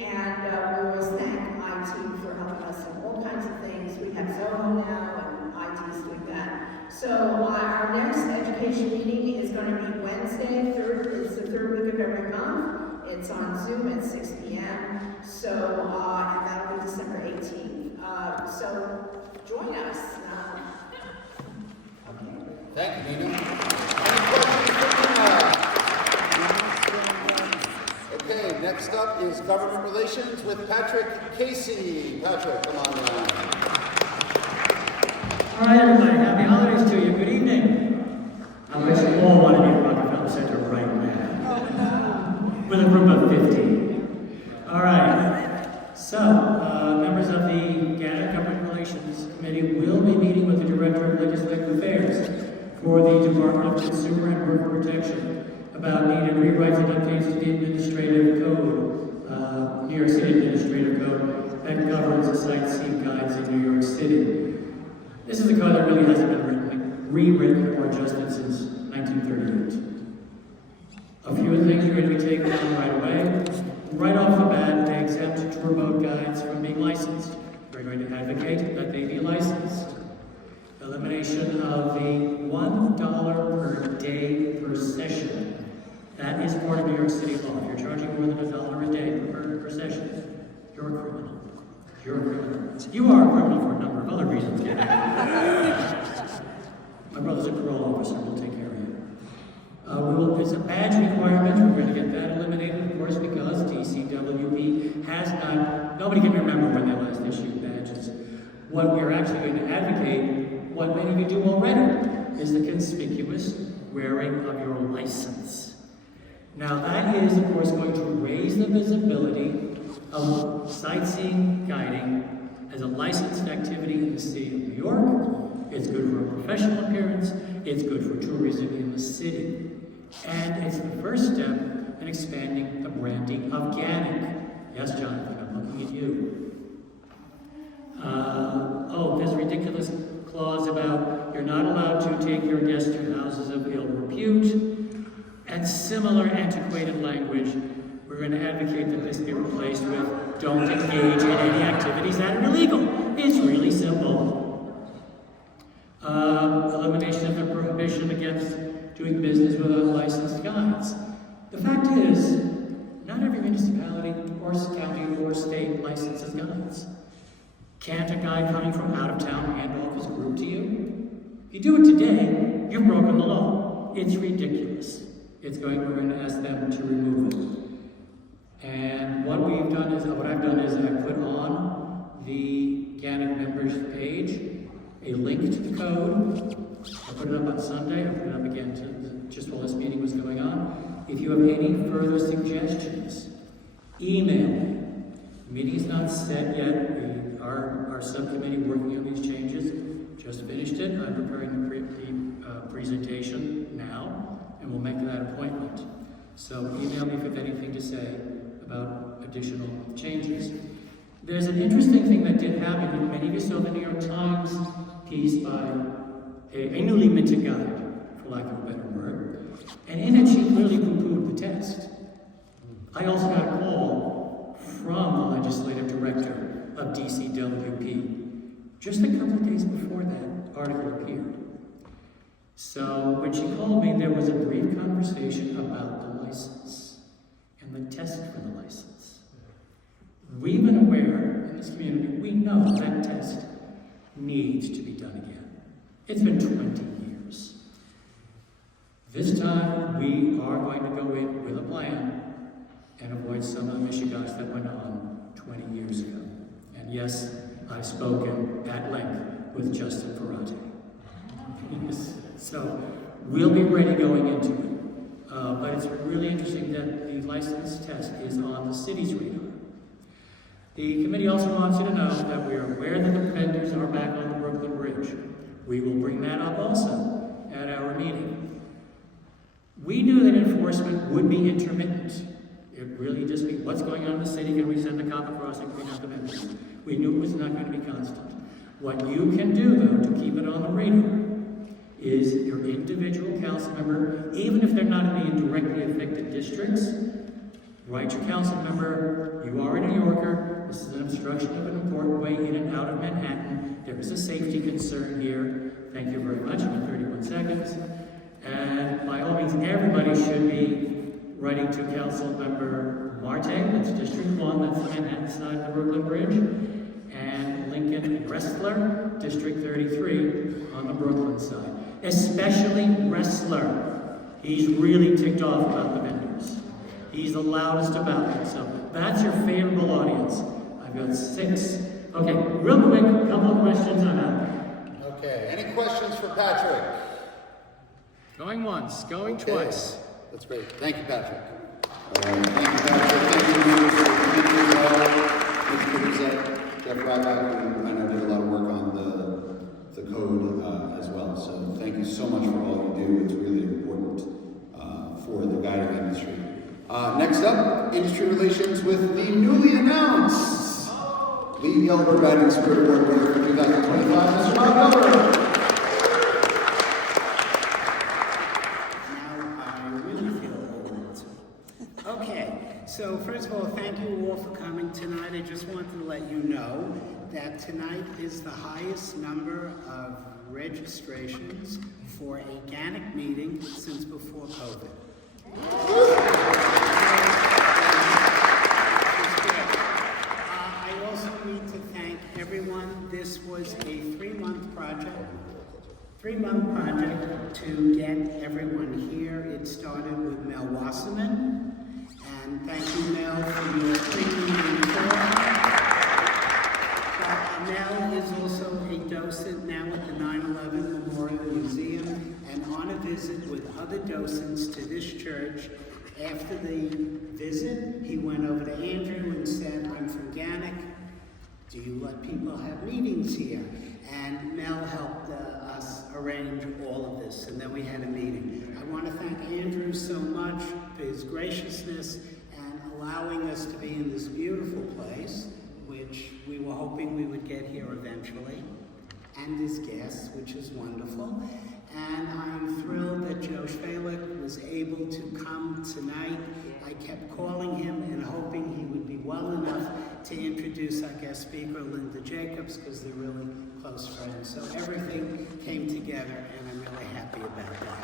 And we always thank IT for helping us in all kinds of things. We have Zoho now, and IT's doing that. So our next education meeting is going to be Wednesday, it's the third week of every month. It's on Zoom at 6 p.m. So, and that'll be December 18th. So join us. Thank you, Nina. Any questions for Nina? Okay, next up is Government Relations with Patrick Casey. Patrick, come on down. All right, everybody. Happy holidays to you. Good evening. I wish you all want to be at Rockefeller Center right now. With a group of 50. All right. So, members of the GANYC Government Relations Committee will be meeting with the Director of Legislative Affairs for the Department of Consumer and Worker Protection about needed rewrites and updates to the administrative code, New York City Administrative Code, that governs the sightseeing guides in New York City. This is a code that really hasn't been rewritten or adjusted since 1938. A few of the things you're going to be taking on right away. Right off the bat, they exempt tour boat guides from being licensed. We're going to advocate that they be licensed. Elimination of the $1 per day per session. That is part of New York City law. If you're charging more than $1 a day per session, you're a criminal. You're a criminal. You are a criminal for a number of other reasons. My brother's a parole officer, we'll take care of you. There's a badge requirement, we're going to get that eliminated, of course, because DCWP has not, nobody can remember when they last issued badges. What we're actually going to advocate, what many of you do already, is the conspicuous wearing of your license. Now that is, of course, going to raise the visibility of sightseeing guiding as a licensed activity in the city of New York. It's good for a professional appearance, it's good for tourism in the city. And it's the first step in expanding the branding of GANYC. Yes, Jonathan, I'm looking at you. There's a ridiculous clause about you're not allowed to take your guests to houses of ill repute, and similar antiquated language. We're going to advocate that this be replaced with don't engage in any activities that are illegal. It's really simple. Elimination of the prohibition against doing business with unlicensed guides. The fact is, not every municipality or county or state licenses guides. Can't a guide coming from out of town hand off his group to you? If you do it today, you've broken the law. It's ridiculous. We're going to ask them to remove it. And what I've done is I put on the GANYC members page a link to the code. I put it up on Sunday, I put it up again just while this meeting was going on. If you have any further suggestions, email me. The meeting's not set yet. Our subcommittee working on these changes just finished it. I'm preparing the presentation now, and we'll make that appointment. So email me if you have anything to say about additional changes. There's an interesting thing that did happen. Many of you saw the New York Times piece by a newly minted guide, for lack of a better word, and in it she clearly poo-pooed the test. I also got a call from the legislative director of DCWP just a couple of days before that article appeared. So when she called me, there was a brief conversation about the license and the test for the license. We've been aware in this community, we know that test needs to be done again. It's been 20 years. This time, we are going to go in with a plan and avoid some of the mishigas that went on 20 years ago. And yes, I've spoken at length with Justin Ferrate. So we'll be ready going into it. But it's really interesting that the license test is on the city's radar. The committee also wants you to know that we are aware that the vendors are back on the Brooklyn Bridge. We will bring that up also at our meeting. We knew that enforcement would be intermittent. It really just be what's going on in the city, can we send the cop across and clean out the vendors? We knew it was not going to be constant. What you can do, though, to keep it on the radar is your individual council member, even if they're not in the directly affected districts, write your council member, you are a New Yorker, this is an obstruction of an important way in and out of Manhattan, there is a safety concern here, thank you very much, in 31 seconds. And by all means, everybody should be writing to Council Member Marte, that's District 1, that's the Manhattan side of the Brooklyn Bridge, and Lincoln Ressler, District 33, on the Brooklyn side. Especially Ressler. He's really ticked off about the vendors. He's the loudest about it, so that's your favorable audience. I've got 6. Okay, real quick, a couple of questions, I'm out. Okay, any questions for Patrick? Going once, going twice. That's great. Thank you, Patrick. Thank you, Patrick. Thank you, members, for coming Jeff Ryback, I know did a lot of work on the code as well. So thank you so much for all you do. It's really important for the guiding industry. Next up, industry relations with the newly announced Lead Yelver Guiding Spirit Award winner for 2025, Mr. Bob Yelver. So first of all, thank you all for coming tonight. I just wanted to let you know that tonight is the highest number of registrations for a GANYC meeting since before COVID. I also need to thank everyone. This was a 3-month project. 3-month project to get everyone here. It started with Mel Wasserman, and thank you, Mel, for your pre-meeting talk. Mel is also a docent now at the 9/11 Memorial Museum and on a visit with other docents to this church. After the visit, he went over to Andrew and said, "I'm from GANYC. Do you let people have meetings here?" And Mel helped us arrange all of this, and then we had a meeting. I want to thank Andrew so much for his graciousness and allowing us to be in this beautiful place, which we were hoping we would get here eventually, and his guests, which is wonderful. And I'm thrilled that Joe Svehlak was able to come tonight. I kept calling him and hoping he would be well enough to introduce our guest speaker, Linda Jacobs, because they're really close friends. So everything came together, and I'm really happy about that.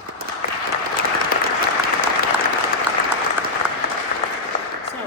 So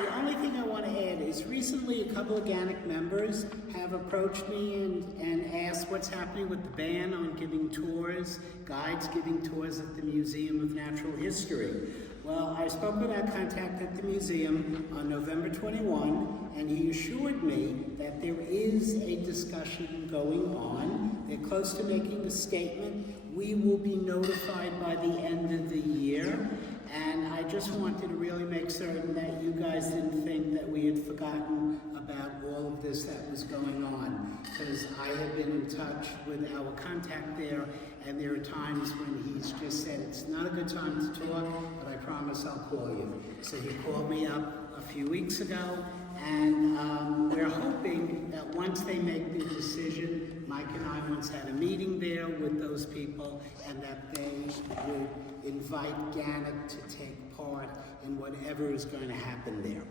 the only thing I want to add is recently a couple of GANYC members have approached me and asked what's happening with the ban on giving tours, guides giving tours at the Museum of Natural History. Well, I spoke with our contact at the museum on November 21, and he assured me that there is a discussion going on. They're close to making a statement. We will be notified by the end of the year. And I just wanted to really make certain that you guys didn't think that we had forgotten about all of this that was going on. Because I have been in touch with our contact there, and there are times when he's just said, it's not a good time to talk, but I promise I'll call you. So he called me up a few weeks ago, and we're hoping that once they make the decision, Mike and I once had a meeting there with those people, and that they would invite GANYC to take part in whatever is going to happen there.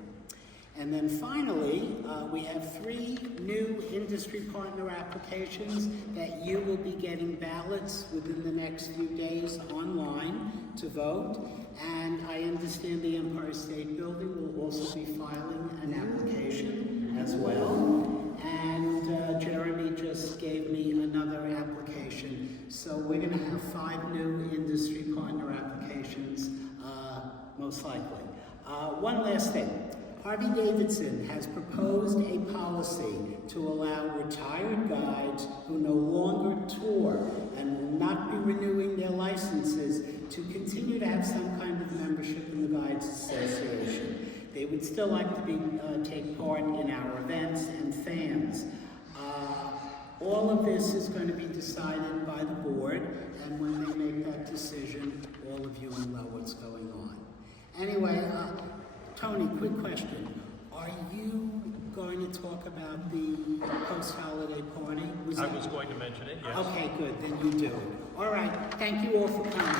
And then finally, we have 3 new industry partner applications that you will be getting ballots within the next few days online to vote. And I understand the Empire State Building will also be filing an application as well. And Jeremy just gave me another application. So we're going to have 5 new industry partner applications, most likely. One last thing. Harvey Davidson has proposed a policy to allow retired guides who no longer tour and will not be renewing their licenses to continue to have some kind of membership in the Guides Association. They would still like to take part in our events and fans. All of this is going to be decided by the board, and when they make that decision, all of you will know what's going on. Anyway, Tony, quick question. Are you going to talk about the post-holiday party? I was going to mention it, yes. Okay, good. Then you do it. All right. Thank you all for coming.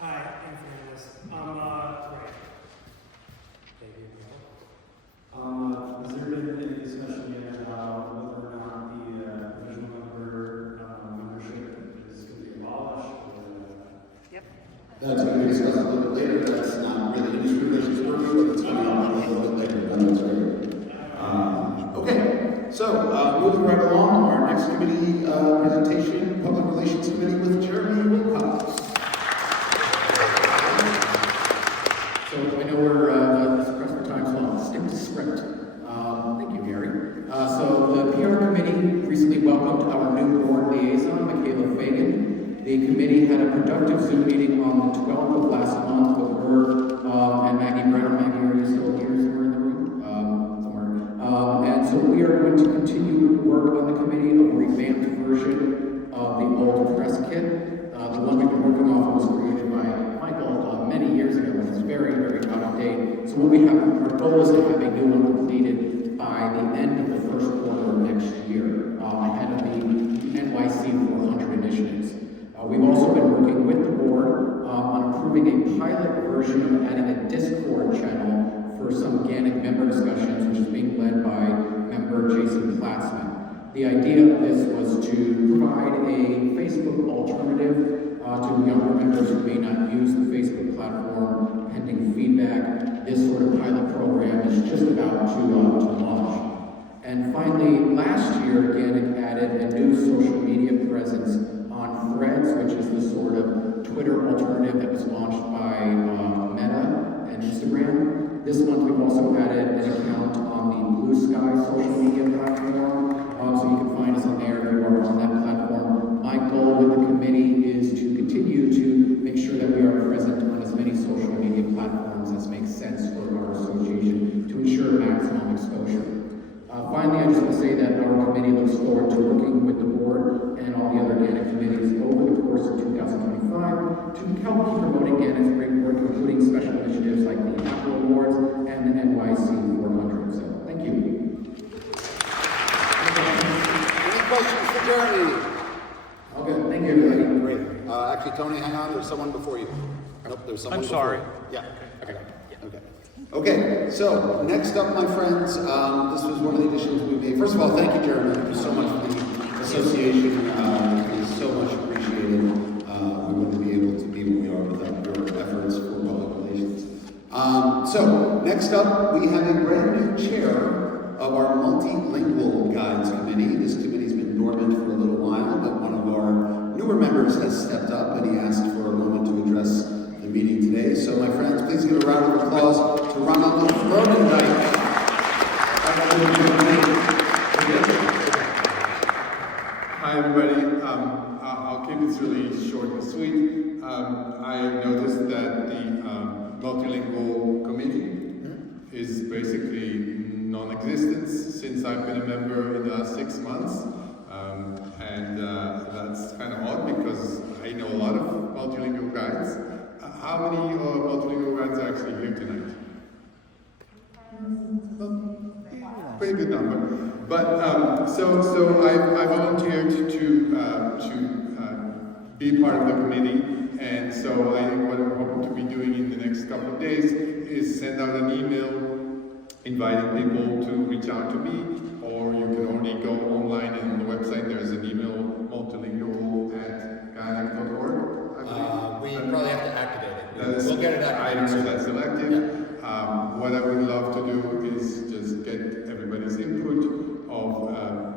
Hi, Andrew Veniopoulos. Has there been any discussion yet about whether or not the provisional membership is going to be abolished? Yep. That's going to be discussed a little bit later. That's not really industry relations purview, but it's coming up a little bit later. That's great. Okay, so moving right along, our next committee presentation, Public Relations Committee with Jeremy Wilcox. So I know we're pressed for time, so I'll stick to script. Thank you, Gary. So the PR committee recently welcomed our new board liaison, Michaela Fagan. The committee had a productive Zoom meeting on the 12th of last month with her and Maggie Brenner. Maggie, are you still here somewhere in the room? Somewhere. And so we are going to continue to work on the committee of a revamped version of the old press kit. The one we've been working off was created by Michael many years ago, and it's very, very out of date. So what we have, our goal is to have a new one completed by the end of the first quarter of next year, ahead of the NYC 400 initiatives. We've also been working with the board on approving a pilot version of adding a Discord channel for some GANYC member discussions, which is being led by member Jason Platzman. The idea of this was to provide a Facebook alternative to younger members who may not use the Facebook platform, pending feedback. this sort of pilot program is just about to launch. And finally, last year, GANYC added a new social media presence on Threads, which is the sort of Twitter alternative that was launched by Meta and Instagram. This month, we've also added an account on the Blue Sky social media platform, so you can find us on there if you are on that platform. My goal with the committee is to continue to make sure that we are present on as many social media platforms as makes sense for our association to ensure maximum exposure. Finally, I just want to say that our committee looks forward to working with the board and all the other GANYC committees over the course of 2025 to help keep promoting GANYC's great work, including special initiatives like the Apple Awards and the NYC 400. So, thank you. Any questions for Jeremy? Okay, thank you, everybody. Great. Actually, Tony, hang on. There's someone before you. Nope, there's someone I'm before sorry. you. Yeah. Okay. Okay. Okay, so next up, my friends, this was one of the additions we made. First of all, thank you, Jeremy. Thank you so much for the association. It is so much appreciated. We wouldn't be able to be what we are without your efforts for public relations. So next up, we have a brand new chair of our multilingual guides committee. This committee's been dormant for a little while, but one of our newer members has stepped up and he asked for a moment to address the meeting today. So my friends, please give a round of applause to Ronald Rodendijk. Hi everybody, I'll keep this really short and sweet. I noticed that the multilingual committee is basically non-existent since I've been a member in the last 6 months. And that's kind of odd because I know a lot of multilingual guides. How many multilingual guides are actually here tonight? Pretty good number. But so I volunteered to be part of the committee, and so what I'm hoping to be doing in the next couple of days is send out an email inviting people to reach out to me, or you can only go online and on the website there's an email multilingual@ganyc.org. We probably have to activate it. We'll get it activated. I don't know if that's selective. Yeah. What I would love to do is just get everybody's input of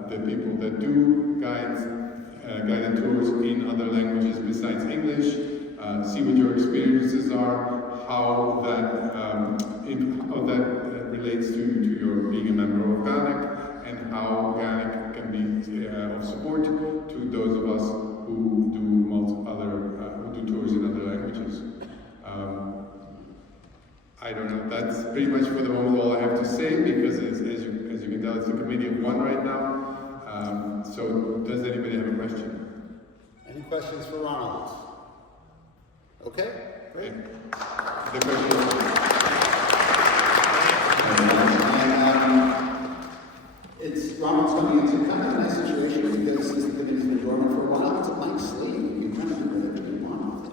the people that do guided tours in other languages besides English, see what your experiences are, how that relates to your being a member of GANYC, and how GANYC can be of support to those of us who do tours in other languages. I don't know. That's pretty much for the moment all I have to say, because as you can tell, it's a committee of one right now. So does anybody have a question? Any questions for Ronald? Okay, great. The question is, Ronald's coming into kind of a nice situation because since the committee's been dormant for a while, it's a blank slate. You can kind of do whatever you want,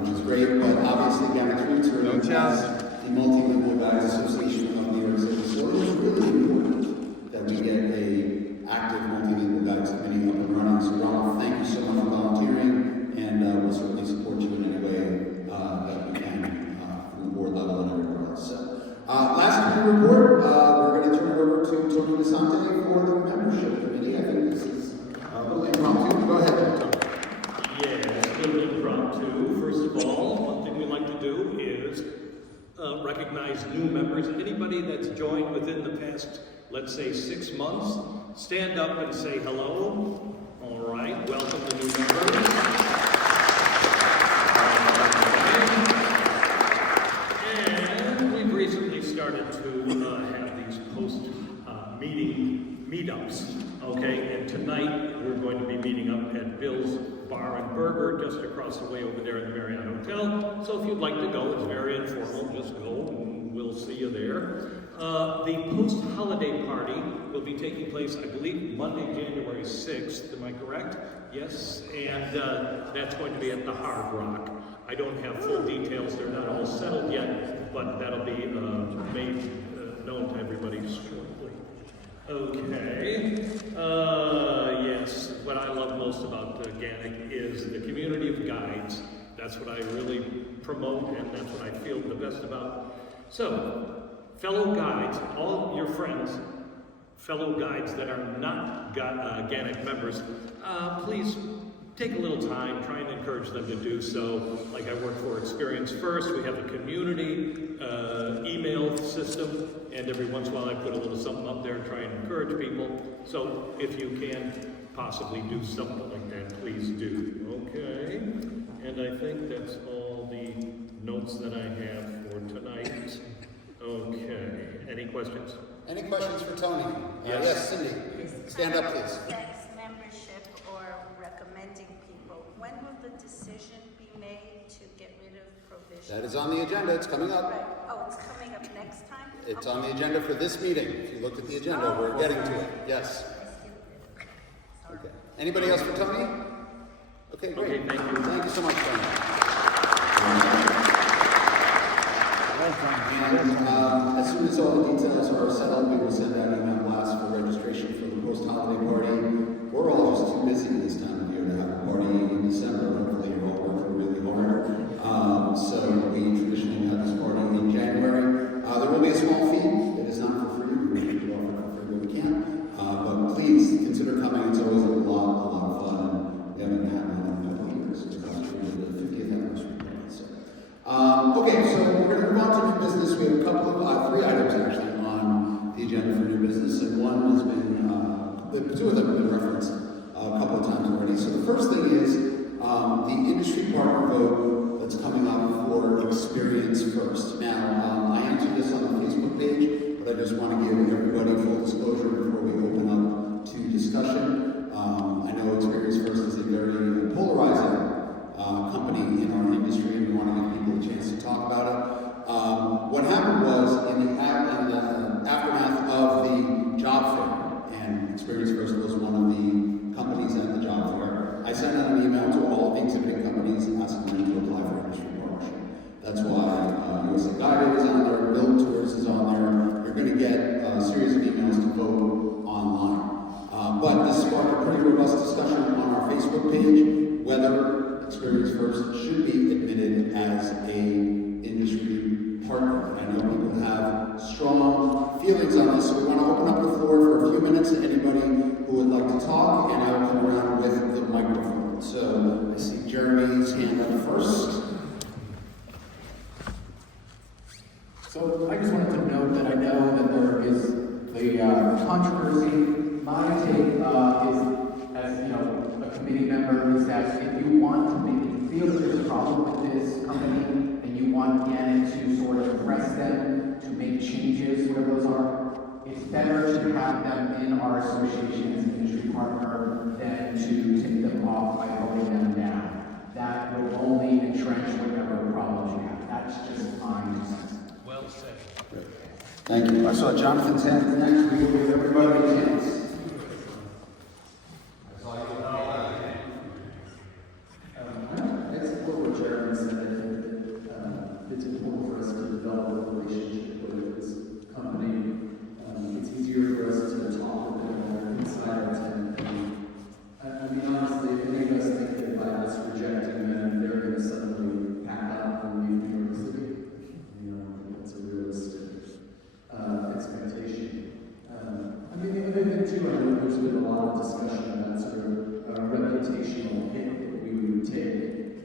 which is great. But obviously, GANYC's roots are as the Multilingual Guides Association of New York City. So it's really important that we get an active multilingual guides committee up and running. So Ronald, thank you so much for volunteering, and we'll certainly support you in any way that we can from the board level and everywhere else. So, last committee report, we're going to turn it over to Tony DeSante for the membership committee. I think this is a little impromptu. Go ahead, Tony. Yeah, it's a little impromptu. First of all, one thing we like to do is recognize new members. Anybody that's joined within the past, let's say, 6 months, stand up and say hello. All right, welcome to new members. And we've recently started to have these post-meeting meetups, okay? And tonight we're going to be meeting up at Bill's Bar and Burger just across the way over there in the Marriott Hotel. So if you'd like to go, it's very informal. Just go and we'll see you there. The post-holiday party will be taking place, I believe, Monday, January 6th. Am I correct? Yes. And that's going to be at the Hard Rock. I don't have full details. They're not all settled yet, but that'll be made known to everybody shortly. Okay. Yes, what I love most about GANYC is the community of guides. That's what I really promote, and that's what I feel the best about. So, fellow guides, all your friends, fellow guides that are not GANYC members, please take a little time, try and encourage them to do so. Like I work for Experience First, we have a community email system, and every once in a while I put a little something up there and try and encourage people. So if you can possibly do something like that, please do. Okay, and I think that's all the notes that I have for tonight. Okay, any questions? Any questions for Tony? Yes. Yes, Cindy. Stand up, please. Sex membership or recommending people. When will the decision be made to get rid of provision? That is on the agenda. It's coming up. Right. Oh, it's coming up next time? It's on the agenda for this meeting. If you look at the agenda, we're getting to it. Yes. Okay. Anybody else for Tony? Okay, great. Okay, thank you. Thank you so much, Tony. And as soon as all the details are settled, we will send out email blasts for registration for the post-holiday party. We're all just too busy this time of year to have a party in December. Hopefully you're all working really hard. So we traditionally have this party in January. There will be a small fee. It is not for free. We usually offer it for free when we can. But please consider coming. It's always a lot of fun. We haven't had one in a couple of years because we're the 50th anniversary party. So. Okay, so we're going to move on to new business. We have a couple of, 3 items actually on the agenda for new business, and one has been, 2 of them have been referenced a couple of times already. So the first thing is the industry partner vote that's coming up for Experience First. Now, I answered this on the Facebook page, but I just want to give everybody full disclosure before we open up to discussion. I know Experience First is a very polarizing company in our industry, and we want to give people a chance to talk about it. What happened was in the aftermath of the job fair, and Experience First was one of the companies at the job fair, I sent out an email to all of the exhibiting companies asking them to apply for industry partnership. That's why USA Guided is on there, Build Tours is on there. You're going to get a series of emails to vote online. But this sparked a pretty robust discussion on our Facebook page, whether Experience First should be admitted as a industry partner. I know people have strong feelings on this, so we want to open up the floor for a few minutes to anybody who would like to talk, and I will come around with the microphone. So I see Jeremy's hand up first. So I just wanted to note that I know that there is the controversy. My take is, as you know, a committee member, is that if you want to make it feel that there's a problem with this company and you want GANYC to sort of press them to make changes, whatever those are, it's better to have them in our association as an industry partner than to take them off by voting them down. That will only entrench whatever problems you have. That's just my 2 cents. Well said. Thank you. I saw Jonathan's hand next. We will give everybody a chance. I support what Jeremy said. It's important for us to develop a relationship with this company. It's easier for us to talk with them inside our tent. I mean, honestly, if any of us think that by us rejecting them, they're going to suddenly pack up and leave New York City, you know, that's a realistic expectation. I mean, the other thing too, I know there's been a lot of discussion about sort of a reputational hit that we would take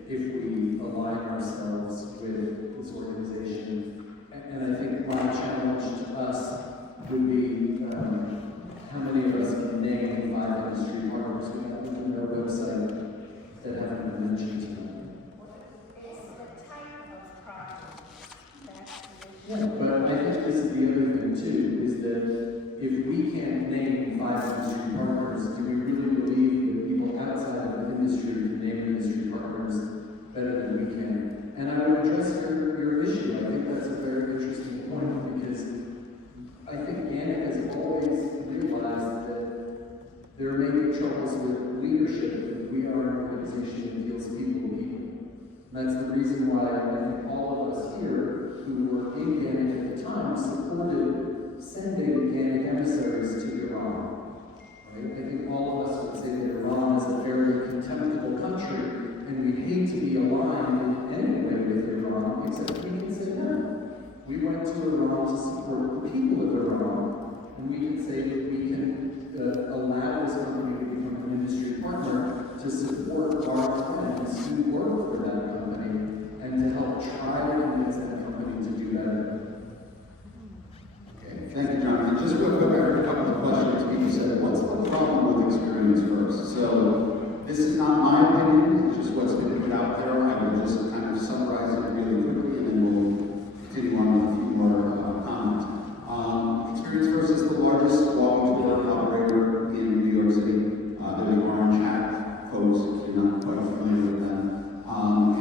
if we align ourselves with this organization. And I think my challenge to us would be how many of us can name 5 industry partners we have on our website that haven't been mentioned tonight. It's the type of project that's the Yeah, but I think this is the other thing too, is that if we can't name 5 industry partners, do we really believe that people outside of the industry can name industry partners better than we can? And I would address your issue. I think that's a very interesting point, because I think GANYC has always realized that there may be troubles with leadership if we are an organization that deals people to people. And that's the reason why I think all of us here who were in GANYC at the time supported sending GANYC emissaries to Iran. Right? I think all of us would say that Iran is a very contemptible country, and we'd hate to be aligned in any way with Iran, except we can say, no, we went to and we can say that we can allow this company to become an industry partner to support our clients who work for that company and to help try to convince that company to do better. Okay, thank you, John. Just real quick, I have a couple of questions. People said, what's the problem with Experience First? So this is not my opinion, it's just what's been put out there. I will just kind of summarize it really quickly, and then we'll continue on with a few more comments. Experience First is the largest walking tour operator in New York City. They're the Orange Hat folks, if you're not quite familiar with them.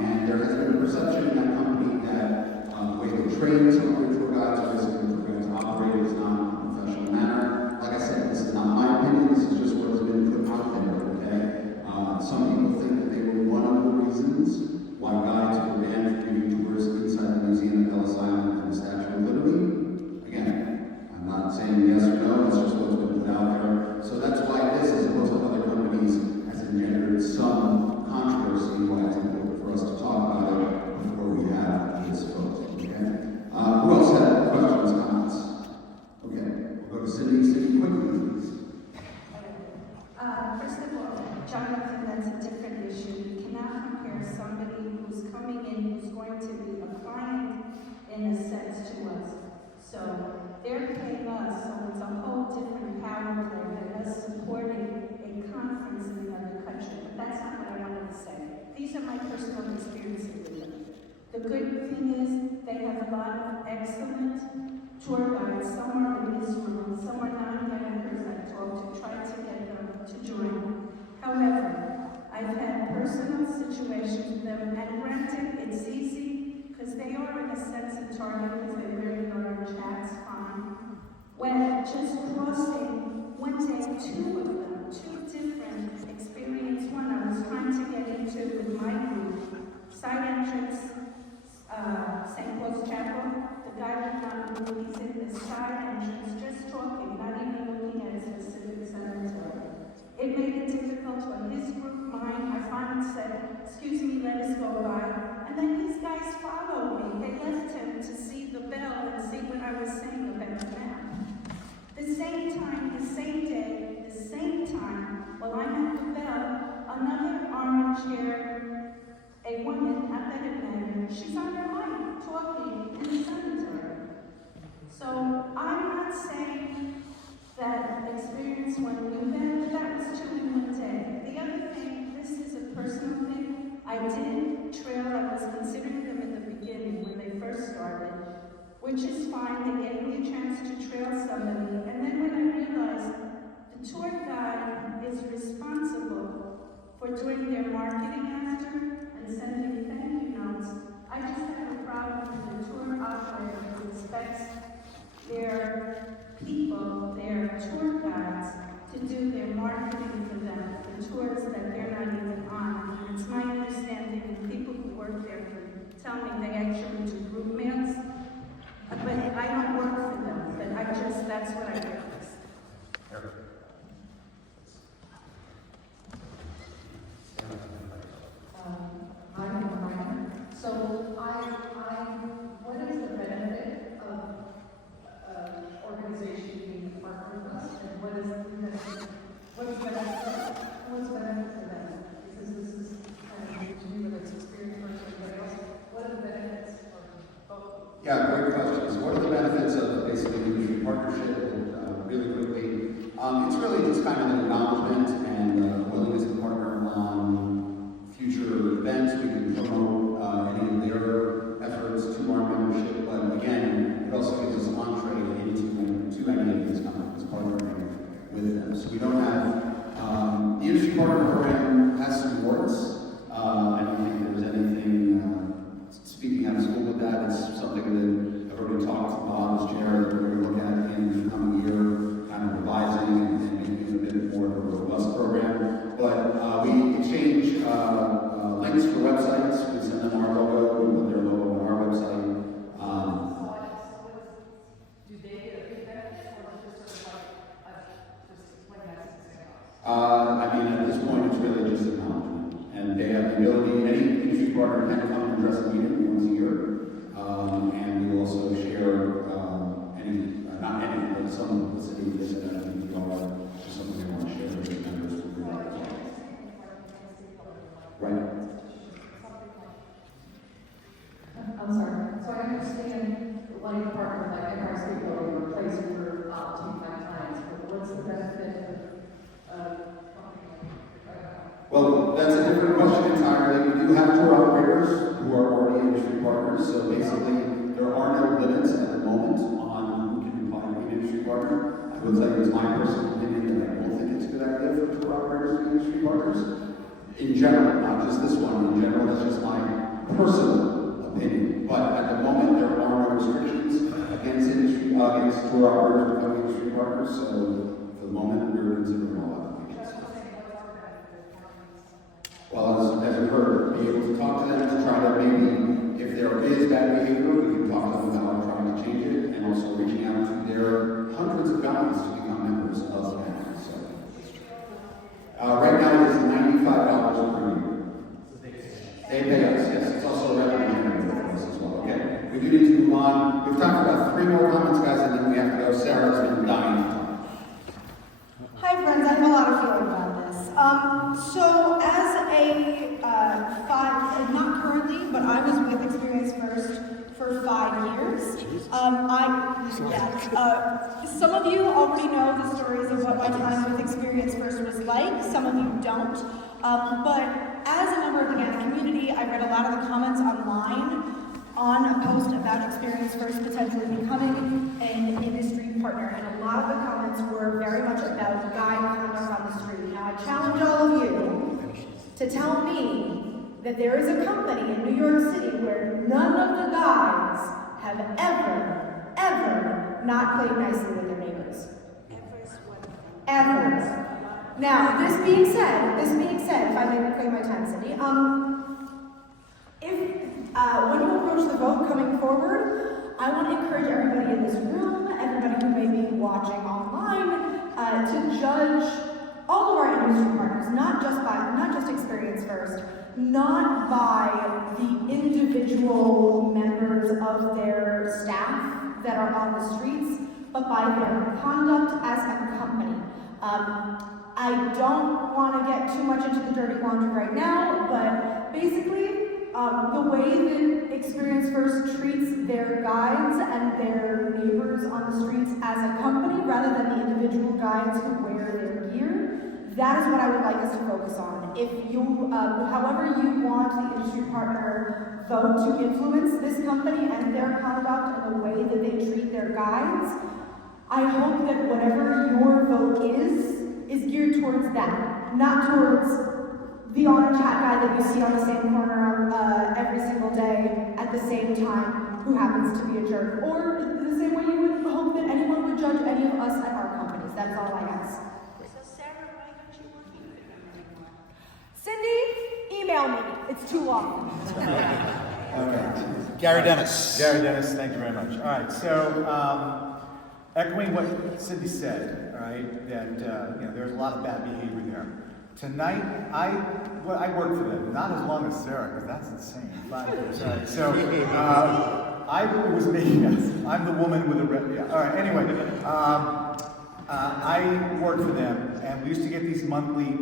And there has been a perception in that company that the way they train some of their tour guides, or basically tour guides operate, is not in a professional manner. Like I said, this is not my opinion, this is just what has been put out there, okay? Some people think that they were one of the reasons why guides were banned from giving tours inside the museum at Ellis Island and the Statue of Liberty. Again, I'm not saying yes or no, it's just what's been put out there. So that's why this, as opposed to other companies, has engendered some controversy, why it's important for us to talk about it before we have this vote, okay? Who else had questions, comments? Okay, we'll go to Cindy. Cindy, quickly, please. First of all, Jonathan, that's a different issue. You cannot compare somebody who's coming in, who's going to be a client, in a sense, to us. So they're paying us, so it's a whole different power play than us supporting a conference in another country. But that's not what I wanted to say. These are my personal experiences with them. The good thing is they have a lot of excellent tour guides. Some are in Israel, some are non-Yankers I talked to, try to get them to join. However, I've had personal situations with them, and granted, it's easy, because they are in a sense a target, because they wear the orange hats, fine. When just crossing, one day, two of them, two different experience. One I was trying to get into with my group, side entrance, St. Paul's Chapel. The guy would not move, he's in the side entrance, just talking, not even looking at his specific cemetery. It made it difficult for his group, mine. I finally said, excuse me, let us go by. And then these guys followed me. They left him to see the bell and see what I was saying about the map. The same time, the same day, the same time, while I'm at the bell, another orange-haired, a woman, not that it mattered, she's on her mic, talking in the cemetery. So I'm not saying that experience one knew that, but that was 2 in 1 day. The other thing, this is a personal thing. I did trail, I was considering them in the beginning when they first started, which is fine. They gave me a chance to trail somebody. And then when I realized the tour guide is responsible for doing their marketing after and sending thank you notes, I just have a problem with the tour operator who expects their people, their tour guides, to do their marketing for them, the tours that they're not even on. And it's my understanding, and people who work there can tell me they actually do group meals, but I don't work for them, but that's what I realized. I'm Brian. So what is the benefit of organization being a partner with us, and what is the benefit? What's benefit for them? Because this is kind of new to me, whether it's experience or somebody else. What are the benefits for both? Yeah, great questions. What are the benefits of basically industry partnership? And really quickly, it's really just kind of an acknowledgement and willingness to partner on future events. We can promote any of their efforts to our membership, but again, it also gives us entree into any of these companies partnering with them. So we don't have the industry partner program has some warts. I don't think there's anything speaking out of school with that. It's something that I've already talked to Bob as chair that we're going to look at in the coming year, kind of revising and making it a bit more of a robust program. But we exchange links for websites. We send them our logo, we put their logo on our website. Do they get a big benefit, or just sort of like that? I mean, at this point, it's really just acknowledgement. And they have the ability, any industry partner can come and address a meeting once a year. And we will also share any not any, but some of the city visit at DPR, just something they want to share with the members. Right. I'm sorry. So I understand the lighting department, like Empire State Building, or place for take-back clients, but what's the benefit of Well, that's a different question entirely. We do have tour operators who are already industry partners, so basically there are no limits at the moment on who can apply to be an industry partner. I will tell you, it's my personal opinion that I don't think it's a good idea for tour operators to be industry partners. In general, not just this one, in general, that's just my personal opinion. But at the moment, there are no restrictions against tour operators becoming industry partners, so for the moment, we're considering all applications. Well, as you heard, be able to talk to them to try to maybe, if there is bad behavior, we can talk to them about trying to change it, and also reaching out to their hundreds of guys to become members of the GANYC. So, right now it is $95 per year. They pay us, yes. It's also a revenue generator for us as well. Okay, we do need to move on. We have time for about 3 more comments, guys, and then we have to go. Sarah's been dying. Hi friends, I have a lot of feeling about this. So as not currently, but I was with Experience First for 5 years. Some of you already know the stories of what my time with Experience First was like. Some of you don't. But as a member of the GANYC community, I read a lot of the comments online on a post about Experience First potentially becoming an industry partner, and a lot of the comments were very much about guide conduct on the street. Now I challenge all of you to tell me that there is a company in New York City where none of the guides have ever not played nicely with their neighbors. Ever. Now, this being said, if I may reclaim my time, Cindy, when you approach the vote coming forward, I want to encourage everybody in this room, everybody who may be watching online, to judge all of our industry partners, not just Experience First, not by the individual members of their staff that are on the streets, but by their conduct as a company. I don't want to get too much into the dirty laundry right now, but basically, the way that Experience First treats their guides and their neighbors on the streets as a company, rather than the individual guides who wear their gear, that is what I would like us to focus on. If you, however you want the industry partner vote to influence this company and their conduct and the way that they treat their guides, I hope that whatever your vote is geared towards that, not towards the orange hat guy that you see on the same corner every single day at the same time who happens to be a jerk, or the same way you would hope that anyone would judge any of us at our companies. That's all I ask. So Sarah, why don't you want to be with them anymore? Cindy, email me. It's too long. Okay. Gary Dennis. Gary Dennis, thank you very much. All right, so echoing what Cindy said, all right, that there's a lot of bad behavior there. Tonight, I worked for them, not as long as Sarah, because that's insane. 5 years. All right, so I'm the woman with the red. Yeah. All right. Anyway, I worked for them, and we used to get these monthly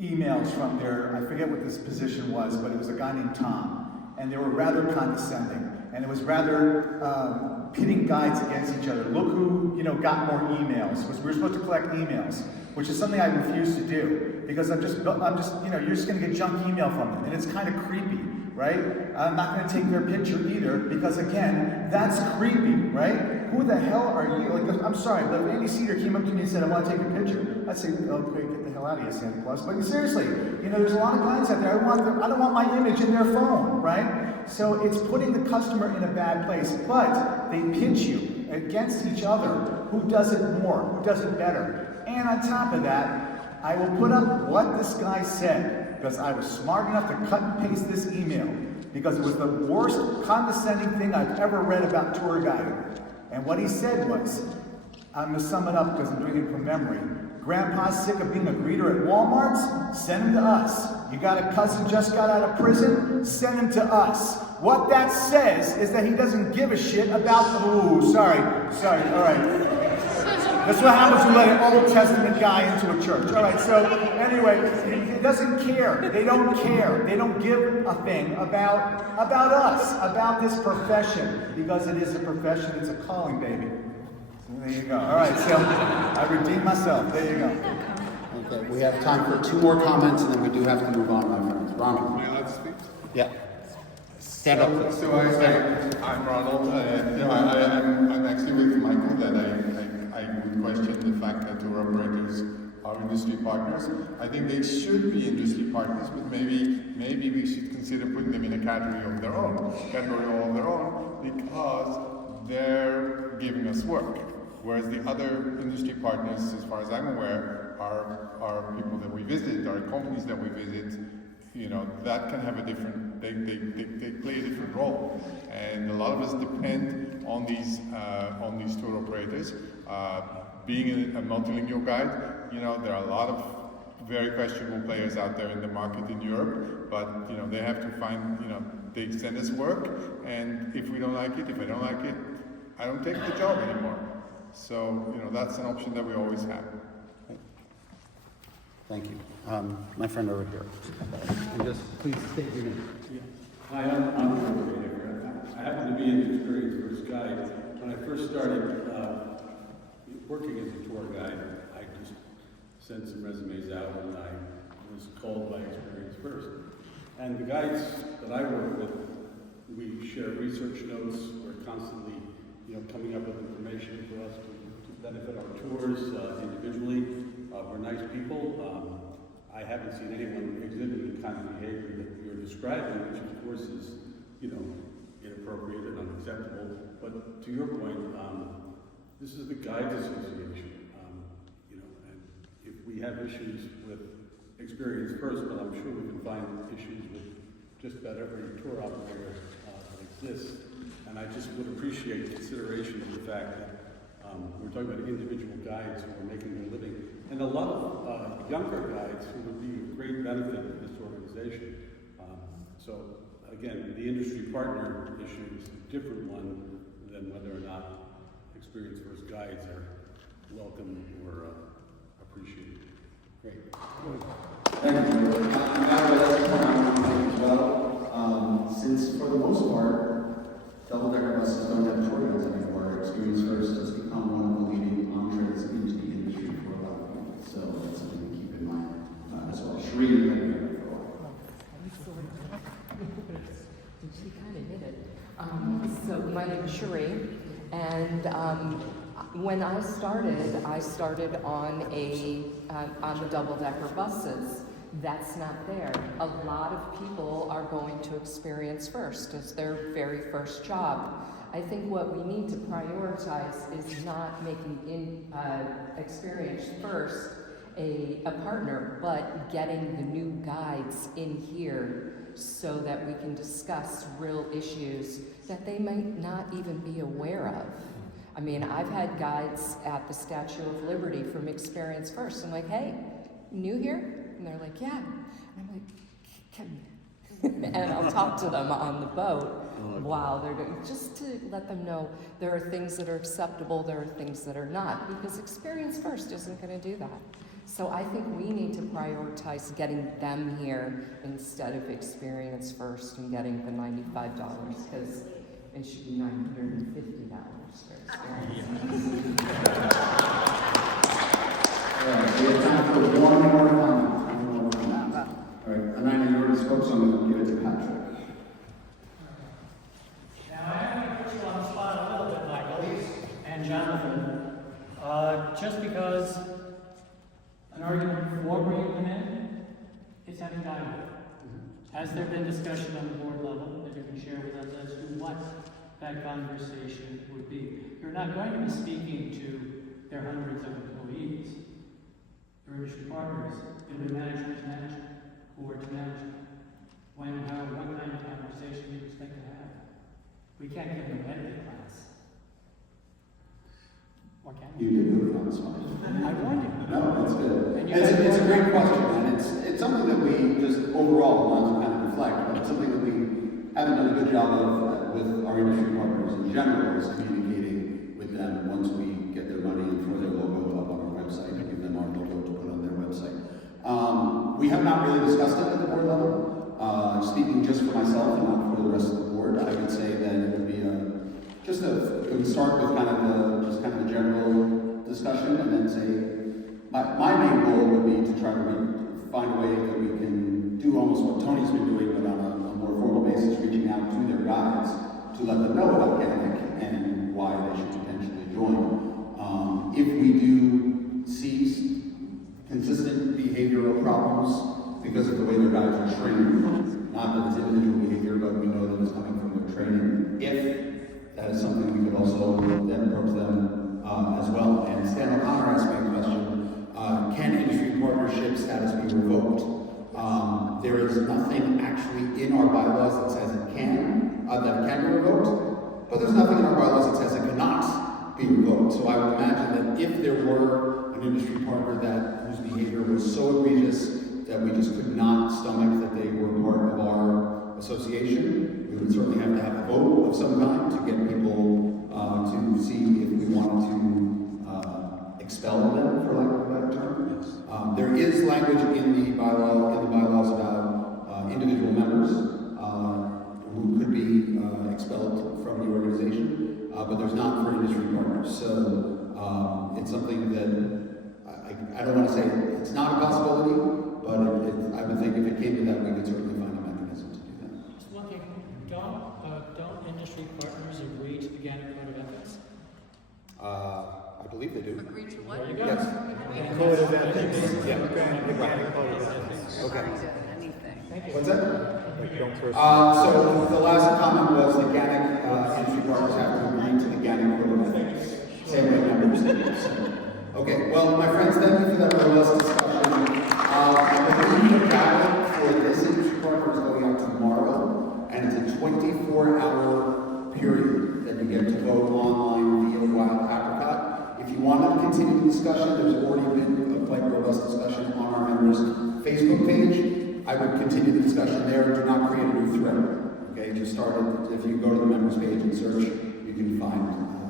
emails from their. I forget what this position was, but it was a guy named Tom, and they were rather condescending, and it was rather pitting guides against each other. Look who got more emails. We were supposed to collect emails, which is something I refuse to do because I'm just you're just going to get junk email from them, and it's kind of creepy, right? I'm not going to take their picture either because again, that's creepy, right? Who the hell are you? Like, I'm sorry, but if Andy Cedar came up to me and said, "I want to take a picture," I'd say, "Oh, great, get the hell out of here, Santa Claus." But seriously, there's a lot of guys out there. I don't want my image in their phone, right? So it's putting the customer in a bad place. But they pitch you against each other. Who does it more? Who does it better? And on top of that, I will put up what this guy said because I was smart enough to cut and paste this email because it was the worst condescending thing I've ever read about tour guiding. And what he said was, I'm going to sum it up because I'm doing it from memory. Grandpa's sick of being a greeter at Walmarts? Send him to us. You got a cousin just got out of prison? Send him to us. What that says is that he doesn't give a shit about, sorry, all right. That's what happens when you let an Old Testament guy into a church. All right, so anyway, he doesn't care. They don't care. They don't give a thing about us, about this profession, because it is a profession. It's a calling, baby. There you go. All right, so I redeemed myself. There you go. Okay, we have time for 2 more comments, and then we do have to move on, my friends. Ronald. Am I allowed to speak? Yeah. Stand up, please. So I'm Ronald. I'm actually with Michael that I would question the fact that tour operators are industry partners. I think they should be industry partners, but maybe we should consider putting them in a category all of their own, because they're giving us work. Whereas the other industry partners, as far as I'm aware, are people that we visit, are companies that we visit. You know, that can have a different, they play a different role. And a lot of us depend on these tour operators. Being a multilingual guide, you know, there are a lot of very questionable players out there in the market in Europe, but, you know, they have to find, you know, they send us work, and if we don't like it, if I don't like it, I don't take the job anymore. So, you know, that's an option that we always have. Thank you. My friend over here. And just please state your name. Yeah. Hi, I'm Andrew Veniopoulos. I happen to be an experienced first guide. When I first started working as a tour guide, I just sent some resumes out, and I was called by Experience First. And the guides that I work with, we share research notes. We're constantly, you know, coming up with information for us to benefit our tours individually. We're nice people. I haven't seen anyone exhibiting the kind of behavior that you're describing, which of course is, you know, inappropriate and unacceptable. But to your point, this is the Guides Association, you know, and if we have issues with Experience First, but I'm sure we can find issues with just about every tour operator that exists. And I just would appreciate consideration of the fact that we're talking about individual guides who are making their living, and a lot of younger guides who would be of great benefit to this organization. So again, the industry partner issue is a different one than whether or not Experience First guides are welcome or appreciated. Great. Thank you. That's point I want to make as well. Since for the most part, double-decker buses don't have tour guides anymore, Experience First has become one of the leading entrees into the industry for a lot of people. So that's something to keep in mind as well. Shereen, you've been here for a while. She kind of hit it. So my name is Sheree, and when I started on the double-decker buses. That's not there. A lot of people are going to Experience First as their very first job. I think what we need to prioritize is not making Experience First a partner, but getting the new guides in here so that we can discuss real issues that they might not even be aware of. I mean, I've had guides at the Statue of Liberty from Experience First. I'm like, hey, new here? And they're like, yeah. And I'm like, and I'll talk to them on the boat while they're doing, just to let them know there are things that are acceptable, there are things that are not, because Experience First isn't going to do that. So I think we need to prioritize getting them here instead of Experience First and getting the $95, because it should be $950 for Experience. All right, we have time for one more comment. All right, Anina, you already spoke, so I'm going to give it to Patrick. Now, I have to put you on the spot a little bit, Michael and Jonathan, just because an argument before bringing them in is having dialogue. Has there been discussion on the board level that you can share with us as to what that conversation would be? You're not going to be speaking to their hundreds of employees. Your industry partners, the managers manage, board to manage. When, how, what kind of conversation do you expect to have? We can't give them an etiquette class. Or can we? You did move on. this one. I wondered. No, it's good. It's a great question, and it's something that we just overall want to kind of reflect, but it's something that we haven't done a good job of with our industry partners in general, is communicating with them once we get their money and throw their logo up on our website and give them our logo to put on their website. We have not really discussed it at the board level. Speaking just for myself and not for the rest of the board, I would say that it would be it would start with kind of a general discussion, and then say, my main goal would be to try to find a way that we can do almost what Tony's been doing, but on a more formal basis, reaching out to their guides to let them know about GANYC and why they should potentially join. If we do see consistent behavioral problems because of the way their guides are trained, not that it's individual behavior, but we know that it's coming from their training, if that is something we could also then approach them as well. And Stan O'Connor asked me a question, can industry partnership status be revoked? There is nothing actually in our bylaws that says it can be revoked, but there's nothing in our bylaws that says it cannot be revoked. So I would imagine that if there were an industry partner whose behavior was so egregious that we just could not stomach that they were part of our association, we would certainly have to have a vote of some kind to get people to see if we wanted to expel them, for lack of a better term. There is language in the bylaws about individual members who could be expelled from the organization, but there's not for industry partners. So it's something that I don't want to say it's not a possibility, but I would think if it came to that, we could certainly find a mechanism to do that. Just one thing, don't industry partners agree to the GANYC Code of Ethics? I believe they do. Agree to what? There you go. Yes. Code of Ethics. Yeah. Okay. What's that? So the last comment was the GANYC industry partners have to agree to the GANYC Code of Ethics. Same way members do. Okay, well, my friends, thank you for that robust discussion. The meeting ballot for this industry partner is going out tomorrow, and it's a 24-hour period that you get to vote online via Wild Apricot. If you want to continue the discussion, there's already been a quite robust discussion on our members' Facebook page. I would continue the discussion there. Do not create a new thread. Okay, just start it. If you go to the members' page and search, you can find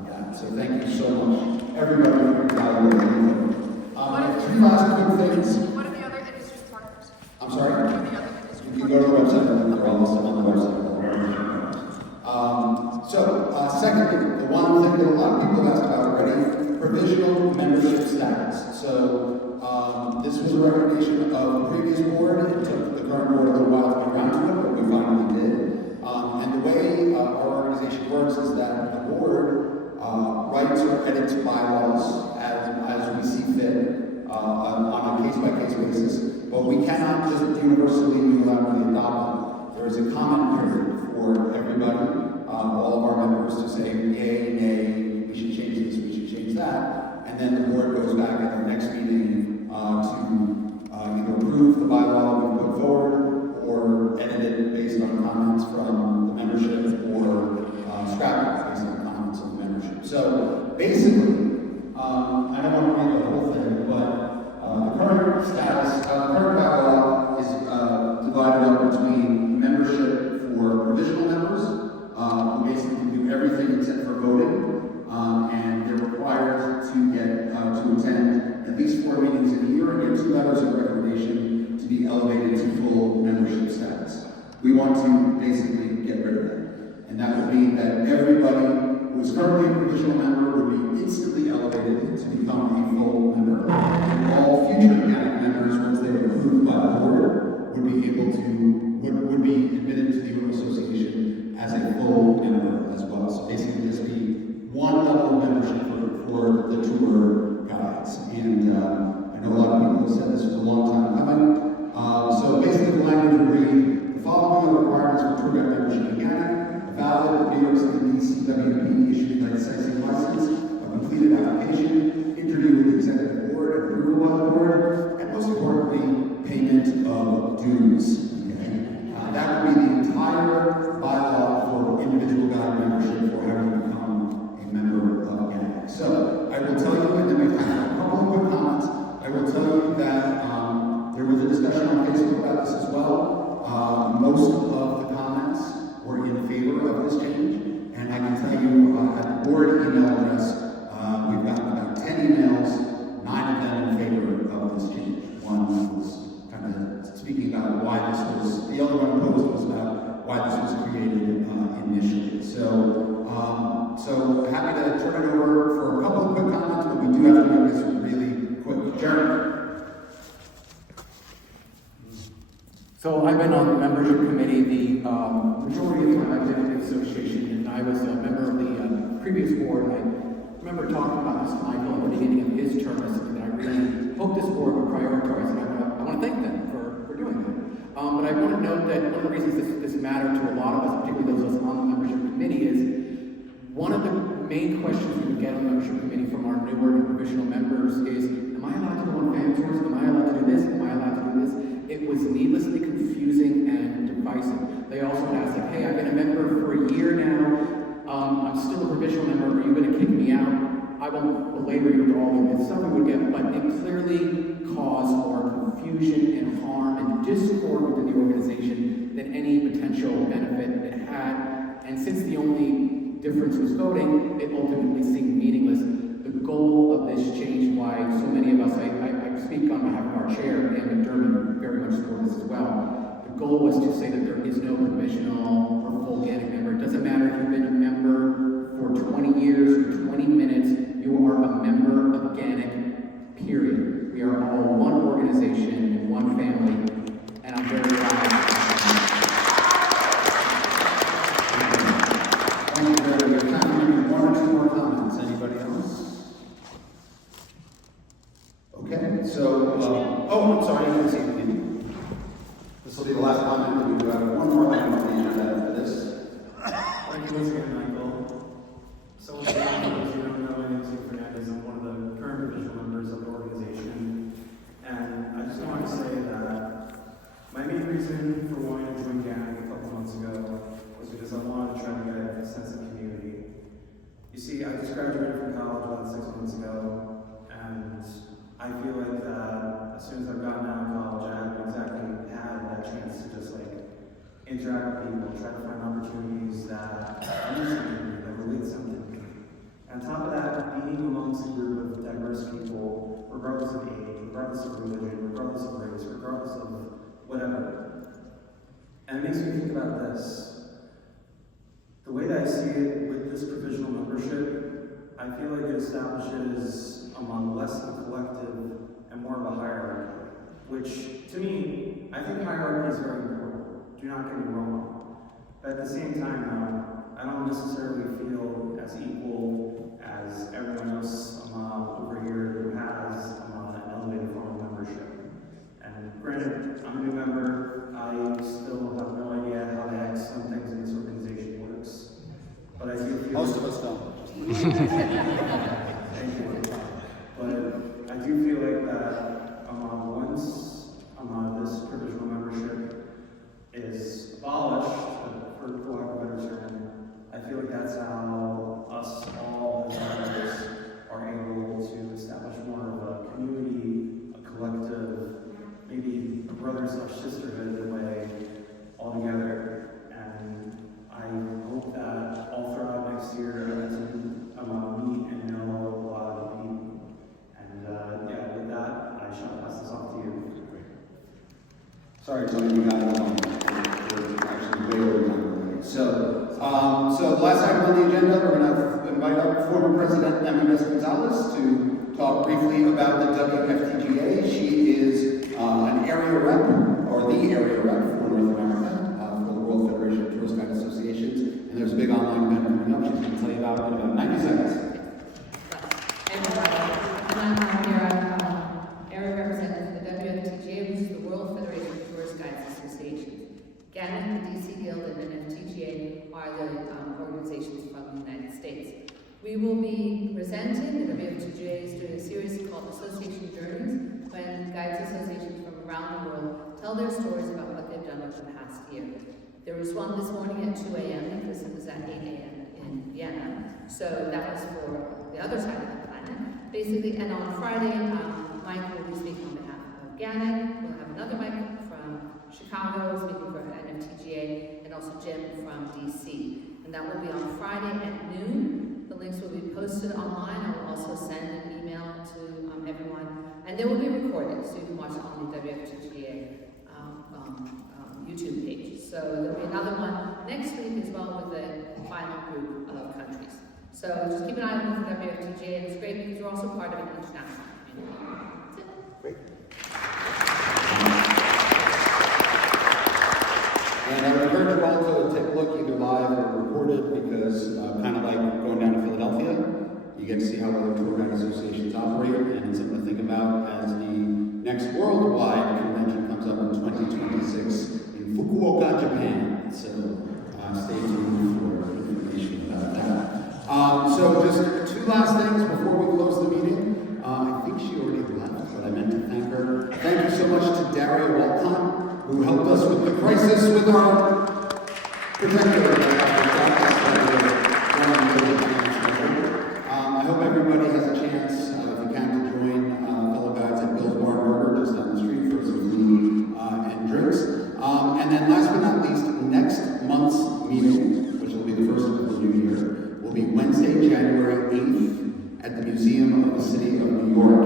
that. So thank you so much, everybody, for your valuable input. Two last quick things. What are the other industry partners? I'm sorry? What are the other industry You can go to the website, and they're all listed on the website. Secondly, the one thing that a lot of people have asked about already, provisional membership status. So this was a recommendation of the previous board. It took the current board a little while to get around to it, but we finally did. And the way our organization works is that the board writes or edits bylaws as we see fit on a case-by-case basis, but we cannot just universally unilaterally adopt them. There is a comment period for everybody, all of our members, to say yay, nay, we should change this, we should change that, and then the board goes back at the next meeting to either approve the bylaw we put forward or edit it based on comments from the membership or scrap it based on comments of the membership. So basically, I don't want to read the whole thing, but the current status, the current bylaw is divided up between membership for provisional members, who basically do everything except for voting, and they're required to get to attend at least 4 meetings in a year and get 2 letters of recommendation to be elevated to full membership status. We want to basically get rid of that, and that would mean that everybody who is currently a provisional member would be instantly elevated to become a full member, and all future GANYC members, once they are approved by the board, would be able to would be admitted to the association as a full member as well. So basically just be one level of membership for the tour guides. And I know a lot of people have said this was a long time coming. So basically the language would read, the following are requirements for tour guide membership in GANYC: a valid New York City CWP issued licensing license, a completed application, interview with the executive board, approval by the board, and most importantly, payment of dues. That would be the entire bylaw for individual guide membership for how to become a member of GANYC. So I will tell you, and then we have So happy to turn it over for a couple of quick comments, but we do have to make this really quick. Jeremy. So I've been on the membership committee the majority of the time I've been in the association, and I was a member of the previous board. I remember talking about this to Michael at the beginning of his term as something that I really hope this board would prioritize, and I want to thank them for doing that. But I want to note that one of the reasons this mattered to a lot of us, particularly those of us on the membership committee, is one of the main questions we would get on the membership committee from our newer and provisional members is, am I allowed to go on fan tours? Am I allowed to do this? Am I allowed to do this? It was needlessly confusing and divisive. They also asked, like, hey, I've been a member for a year now. I'm still a provisional member. Are you going to kick me out? I won't belabor you with all of the stuff we would get, but it clearly caused more confusion and harm and discord within the organization than any potential benefit it had. And since the only difference was voting, it ultimately seemed meaningless. The goal of this change, why so many of us, I speak on behalf of our chair, Dan McDermott, very much support this as well. The goal was to say that there is no provisional or full GANYC member. It doesn't matter if you've been a member for 20 years or 20 minutes, you are a member of GANYC, period. We are all one organization and one family, and I'm very proud. Thank you very much. Time maybe one or two more comments. Anybody else? Okay, so, I'm sorry, I didn't see anything. This will be the last comment, and we do have one more item on the agenda after this. Thank you once again, Michael. So, as you don't know, my name is Andrew Veniopoulos. I'm one of the current provisional members of the organization. And I just want to say that my main reason for wanting to join GANYC a couple months ago was because I wanted to try to get a sense of community. You see, I just graduated from college about 6 months ago, and I feel like that as soon as I've gotten out of college, I haven't exactly had that chance to just like interact with people, try to find opportunities that mean something, that relate something to me. And on top of that, being amongst a group of diverse people, regardless of age, regardless of religion, regardless of race, regardless of whatever. And it makes me think about this. The way that I see it with this provisional membership, I feel like it establishes among less of a collective and more of a hierarchy, which, to me, I think hierarchy is very important. Do not get me wrong. But at the same time, though, I don't necessarily feel as equal as everyone else over here who has an elevated form of membership. And granted, I'm a new member. I still have no idea how the heck some things in this organization works. But I do feel... Most of us don't. Thank you. But I do feel like that once this provisional membership is abolished, for lack of a better term, I feel like that's how us all as members are able to establish more of a community, a collective, maybe a brother/sisterhood in a way, all together. And I hope that all throughout next year as we meet and know a lot of people. And with that, I shall pass this off to you. Sorry, Tony, we got it on. We're actually way over time. So the last item on the agenda, we're going to invite up former President Andrew Gonzalez to talk briefly about the WFTGA. She is an area rep, or the area rep for North America, for the World Federation of Tourist Guide Associations. And there's a big online event coming up. She's going to tell you about it in about 90 seconds. Area representative of the WFTGA, which is the World Federation of Tourist Guides Associations. GANYC, the DC Guild, and NFTGA are the organizations from the United States. We will be presenting, the WFTGA is doing a series called Association Journeys, when guides associations from around the world tell their stories about what they've done over the past year. There was one this morning at 2 a.m. because it was at 8 a.m. in Vienna. So that was for the other side of the planet, basically. And on Friday, Mike will be speaking on behalf of GANYC. We'll have another Mike from Chicago speaking for NFTGA, and also Jim from DC. And that will be on Friday at noon. The links will be posted online. I will also send an email to everyone. And they will be recorded, so you can watch it on the WFTGA YouTube page. So there'll be another one next week as well with the final group So just keep an eye on the WFTJ, and it's great because we're also part of an international community. That's it. Great. And I would encourage you all to take a look, either live or recorded, because kind of like going down to Philadelphia, you get to see how other tour guide associations operate, and it's something to think about as the next worldwide convention comes up in 2026 in Fukuoka, Japan. So stay tuned for information about that. So just two last things before we close the meeting. I think she already left, but I meant to thank her. Thank you so much to Daria Walcott, who helped us with the crisis with our protector. I hope everybody has a chance, if you can, to join fellow guides at Bill's Bar and Burger just down the street for some food and drinks. And then last but not least, next month's meeting, which will be the first of the new year, will be Wednesday, January 8th at the Museum of the City of New York.